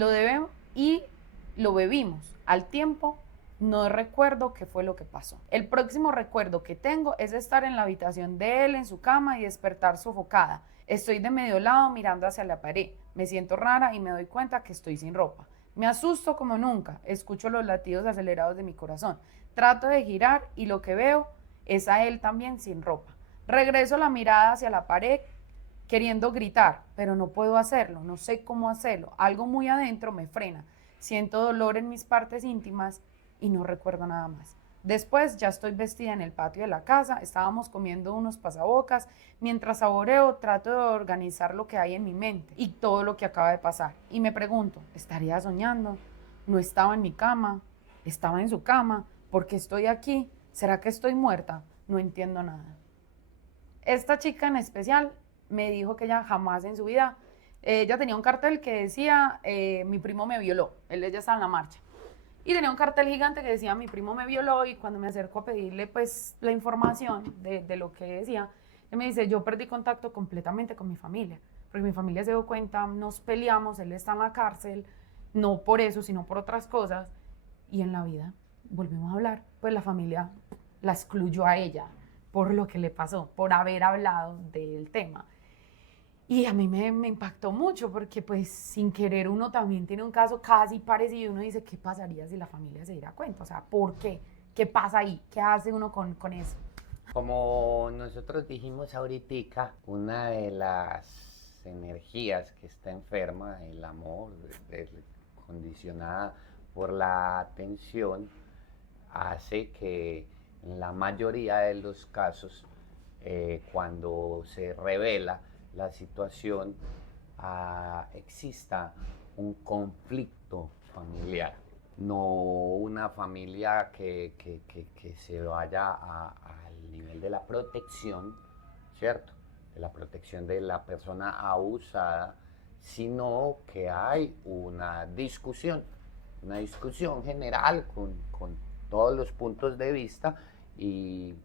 lo bebimos. Al tiempo no recuerdo qué fue lo que pasó. El próximo recuerdo que tengo es estar en la habitación de él en su cama y despertar sofocada. Estoy de medio lado mirando hacia la pared. Me siento rara y me doy cuenta que estoy sin ropa. Me asusto como nunca. Escucho los latidos acelerados de mi corazón. Trato de girar y lo que veo es a él también sin ropa. Regreso la mirada hacia la pared queriendo gritar, pero no puedo hacerlo, no sé cómo hacerlo. Algo muy adentro me frena. Siento dolor en mis partes íntimas y no recuerdo nada más. Después ya estoy vestida en el patio de la casa, estábamos comiendo unos pasabocas, mientras saboreo trato de organizar lo que hay en mi mente y todo lo que acaba de pasar. Y me pregunto, ¿estaría soñando? ¿No estaba en mi cama? ¿Estaba en su cama? ¿Por qué estoy aquí? ¿Será que estoy muerta? No entiendo nada. Esta chica en especial me dijo que ella jamás en su vida Ella tenía un cartel que decía, mi primo me violó, ella estaba en la marcha. Y tenía un cartel gigante que decía, mi primo me violó, y cuando me acerco a pedirle pues la información de lo que decía, él me dice, yo perdí contacto completamente con mi familia, porque mi familia se dio cuenta, nos peleamos, él está en la cárcel, no por eso, sino por otras cosas, y en la vida volvimos a hablar, pues la familia la excluyó a ella por lo que le pasó, por haber hablado del tema. Y a mí me impactó mucho porque pues sin querer uno también tiene un caso casi parecido y uno dice, ¿qué pasaría si la familia se diera cuenta? O sea, ¿por qué? ¿Qué pasa ahí? ¿Qué hace uno con eso? Como nosotros dijimos ahorita, una de las energías que está enferma, el amor, condicionada por la atención, hace que en la mayoría de los casos, cuando se revela la situación, exista un conflicto familiar. No una familia que se vaya al nivel de la protección, ¿cierto? De la protección de la persona abusada, sino que hay una discusión general con todos los puntos de vista y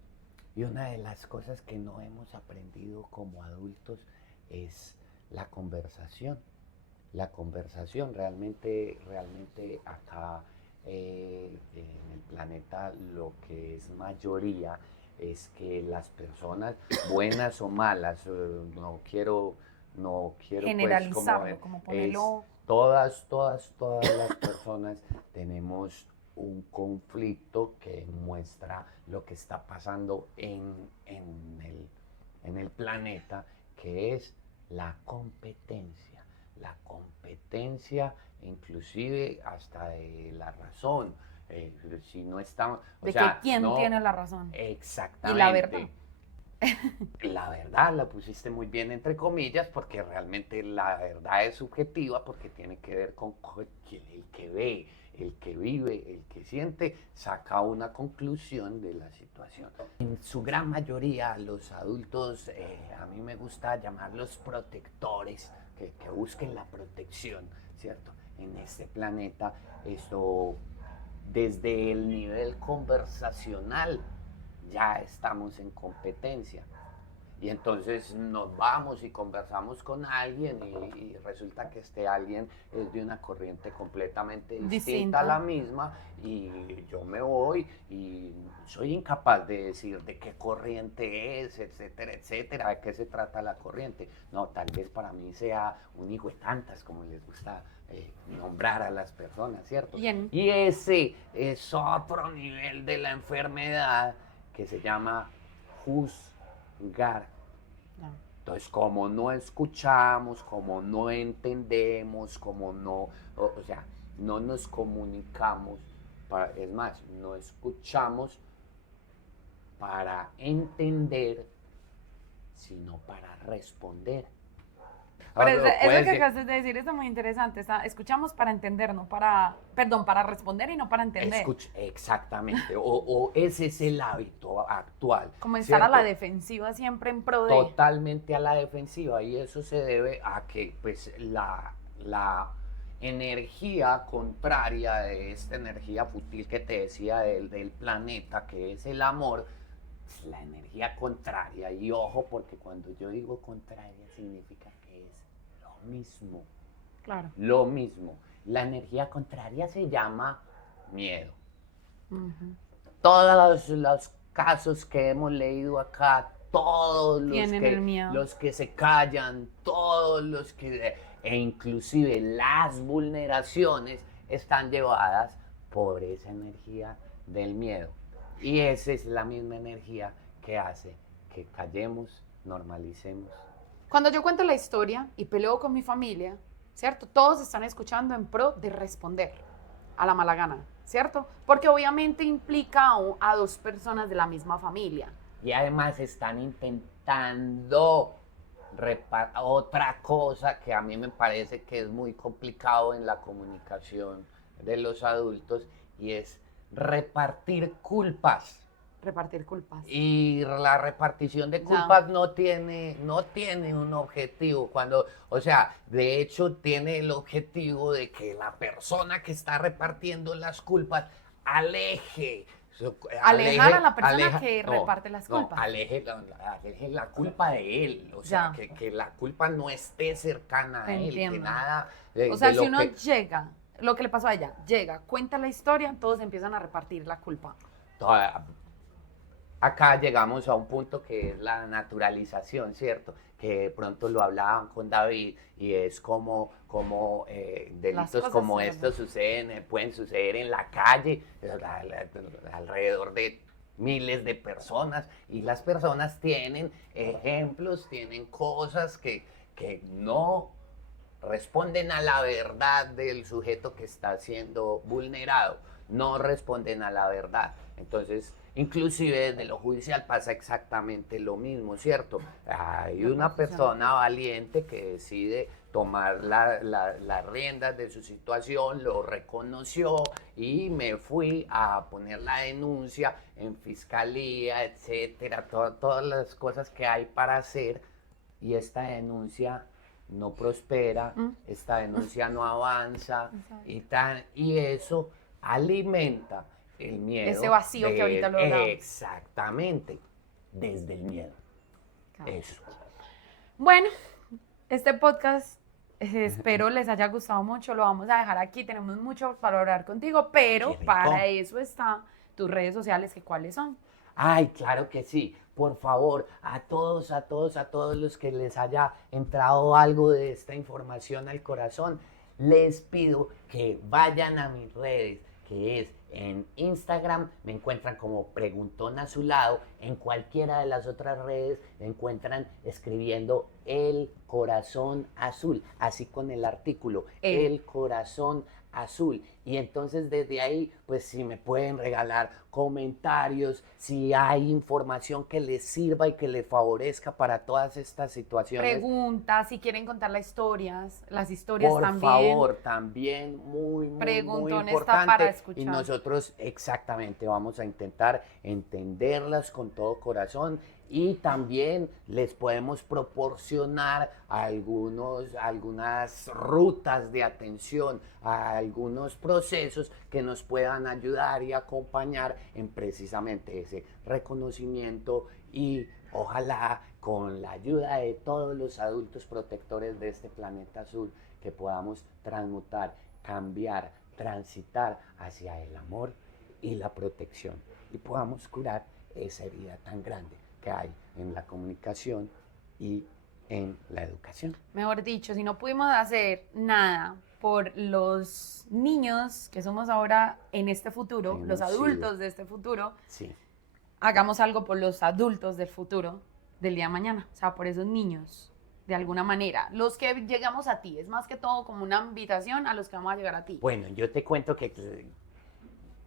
una de las cosas que no hemos aprendido como adultos es la conversación. La conversación realmente acá en el planeta lo que es mayoría es que las personas, buenas o malas, no quiero Generalizarlo, pues, como ponerlo... todas las personas tenemos un conflicto que muestra lo que está pasando en el planeta, que es la competencia. La competencia, inclusive hasta de la razón. Si no estamos... De que quién tiene la razón. Exactamente. Y la verdad. La verdad la pusiste muy bien entre comillas, porque realmente la verdad es subjetiva, porque tiene que ver con el que ve, el que vive, el que siente, saca una conclusión de la situación. En su gran mayoría los adultos, a mí me gusta llamarlos protectores, que busquen la protección, ¿cierto? En este planeta, esto desde el nivel conversacional ya estamos en competencia. Y entonces nos vamos y conversamos con alguien y resulta que este alguien es de una corriente completamente distinta a la misma, y yo me voy y soy incapaz de decir de qué corriente es, etcétera, etcétera, de qué se trata la corriente. No, tal vez para mí sea un hijo de tantas, como les gusta nombrar a las personas, ¿cierto? Bien. Y ese es otro nivel de la enfermedad que se llama juzgar. Entonces, como no escuchamos, como no entendemos, como no, o sea, no nos comunicamos, es más, no escuchamos para entender, sino para responder. Pero eso que acabas de decir es muy interesante. Escuchamos para entender, no para, perdón, para responder y no para entender. Exactamente, o ese es el hábito actual. Como estar ¿cierto? a la defensiva siempre en pro de... Totalmente a la defensiva, y eso se debe a que pues la energía contraria de esta energía fútil que te decía del planeta, que es el amor, es la energía contraria. Y ojo, porque cuando yo digo contraria significa que es lo mismo. Claro. Lo mismo. La energía contraria se llama miedo. Uh-huh. Todos los casos que hemos leído acá, todos los que se callan, todos los que, e inclusive las vulneraciones están llevadas por esa energía del miedo. Y esa es la misma energía que hace que callemos, normalicemos. Cuando yo cuento la historia y peleo con mi familia, ¿cierto? Todos están escuchando en pro de responder a la mala gana, ¿cierto? Porque obviamente implica a dos personas de la misma familia. Y además están intentando otra cosa que a mí me parece que es muy complicado en la comunicación de los adultos, y es repartir culpas. Repartir culpas. Y la repartición de Ya. culpas no tiene un objetivo. O sea, de hecho tiene el objetivo de que la persona que está repartiendo las culpas Alejar a la persona que reparte las culpas. Aleje la culpa de él. O sea, Ya. que la culpa no esté cercana a él, que Entiendo. nada O sea, de si lo uno que- llega, lo que le pasó a ella, llega, cuenta la historia, todos empiezan a repartir la culpa. toda- Acá llegamos a un punto que es la naturalización, ¿cierto? Que de pronto lo hablaban con David y es como delitos cosas como se estos pueden suceder en la calle, alrededor de miles de personas, y las personas tienen ejemplos, tienen cosas que no responden a la verdad del sujeto que está siendo vulnerado, no responden a la verdad. Entonces, inclusive desde lo judicial pasa exactamente lo mismo, ¿cierto? Hay una persona valiente que decide tomar las riendas de su situación, lo reconoció y me fui a poner la denuncia en fiscalía, etcétera, todas las cosas que hay para hacer, y esta denuncia no prospera, esta denuncia no avanza, y eso alimenta el miedo. Ese vacío que ahorita lo hablamos. Exactamente, desde el miedo. Claro. Eso. Bueno, este podcast espero les haya gustado mucho, lo vamos a dejar aquí, tenemos mucho para hablar contigo, pero Qué rico. para eso está tus redes sociales, que cuáles son. Ay, claro que sí. Por favor, a todos los que les haya entrado algo de esta información al corazón, les pido que vayan a mis redes, que es en Instagram, me encuentran como Preguntón a su lado, en cualquiera de las otras redes me encuentran escribiendo El Corazón Azul, así con el artículo, El Corazón Azul. Y entonces desde ahí, pues si me pueden regalar comentarios, si hay información que les sirva y que les favorezca para todas estas situaciones. Preguntas, si quieren contar las historias Por también. favor, también muy Preguntón está importante. para escuchar. Y nosotros exactamente vamos a intentar entenderlas con todo corazón, y también les podemos proporcionar algunas rutas de atención, a algunos procesos que nos puedan ayudar y acompañar en precisamente ese reconocimiento, y ojalá con la ayuda de todos los adultos protectores de este planeta azul que podamos transmutar, cambiar, transitar hacia el amor y la protección, y podamos curar esa herida tan grande que hay en la comunicación y en la educación. Mejor dicho, si no pudimos hacer nada por los niños que somos ahora en este futuro, Que los hemos adultos sido. de este futuro, Sí. hagamos algo por los adultos del futuro, del día de mañana, o sea, por esos niños, de alguna manera. Los que llegamos a ti, es más que todo como una invitación a los que vamos a llegar a ti. Bueno, yo te cuento que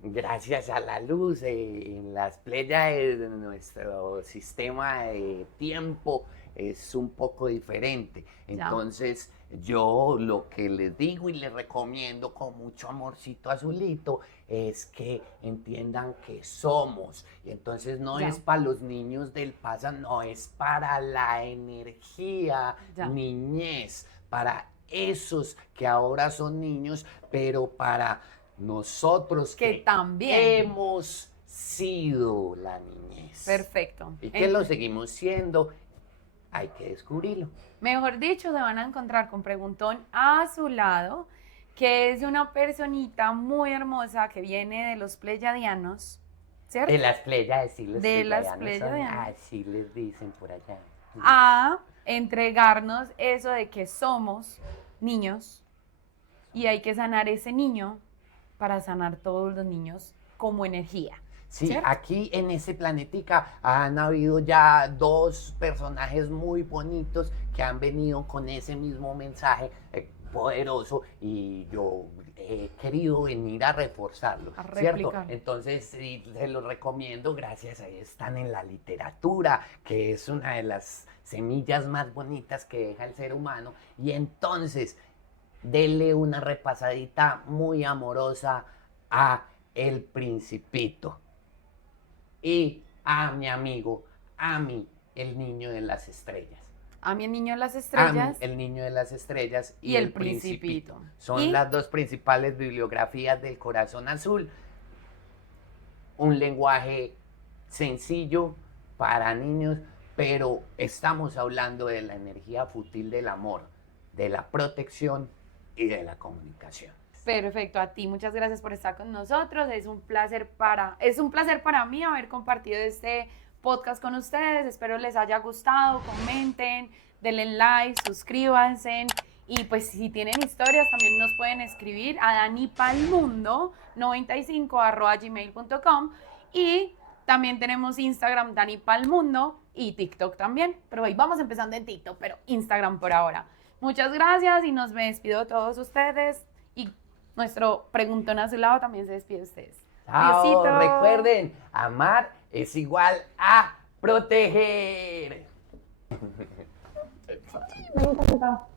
gracias a la luz en las Pléyades de nuestro sistema de tiempo es un poco diferente. Ya. Entonces, yo lo que les digo y les recomiendo con mucho amorcito azulito es que entiendan que somos. Y entonces no Ya. es para los niños del pasado, no, es para la energía Ya. niñez, para esos que ahora son niños, pero para nosotros Que también. hemos sido la niñez. Perfecto. Y que lo seguimos siendo, hay que descubrirlo. Mejor dicho, se van a encontrar con Preguntón a su lado, que es una personita muy hermosa que viene de los pleyadianos, ¿cierto? De las Pléyades, sí, los De las pleyadianos son- Pléyades. así les dicen por allá. A entregarnos eso de que somos niños y hay que sanar ese niño para sanar todos los niños como energía. Sí, ¿cierto? aquí en ese planetica han habido ya dos personajes muy bonitos que han venido con ese mismo mensaje poderoso, y yo he querido venir a reforzarlo, A ¿cierto? replicar. Entonces, sí, se los recomiendo, gracias a ellos están en la literatura, que es una de las semillas más bonitas que deja el ser humano, y entonces dele una repasadita muy amorosa a El Principito. Y a mi amigo, Ami, el niño de las estrellas. Ami, el niño de las Ami, estrellas. el niño de las estrellas Y El Principito. Son Y- las dos principales bibliografías del Corazón Azul. Un lenguaje sencillo para niños, pero estamos hablando de la energía fútil del amor, de la protección y de la comunicación. Perfecto, a ti muchas gracias por estar con nosotros. Es un placer para mí haber compartido este podcast con ustedes. Espero les haya gustado. Comenten, denle like, suscríbanse. Y pues si tienen historias también nos pueden escribir a danipalmundo95@gmail.com. Y también tenemos Instagram danipalmundo y TikTok también. Pero hoy vamos empezando en TikTok, pero Instagram por ahora. Muchas gracias y nos me despido de todos ustedes. Y nuestro preguntón azulado también se despide de ustedes. Chao, Adiósito. recuerden, amar es igual a proteger. Me encanta.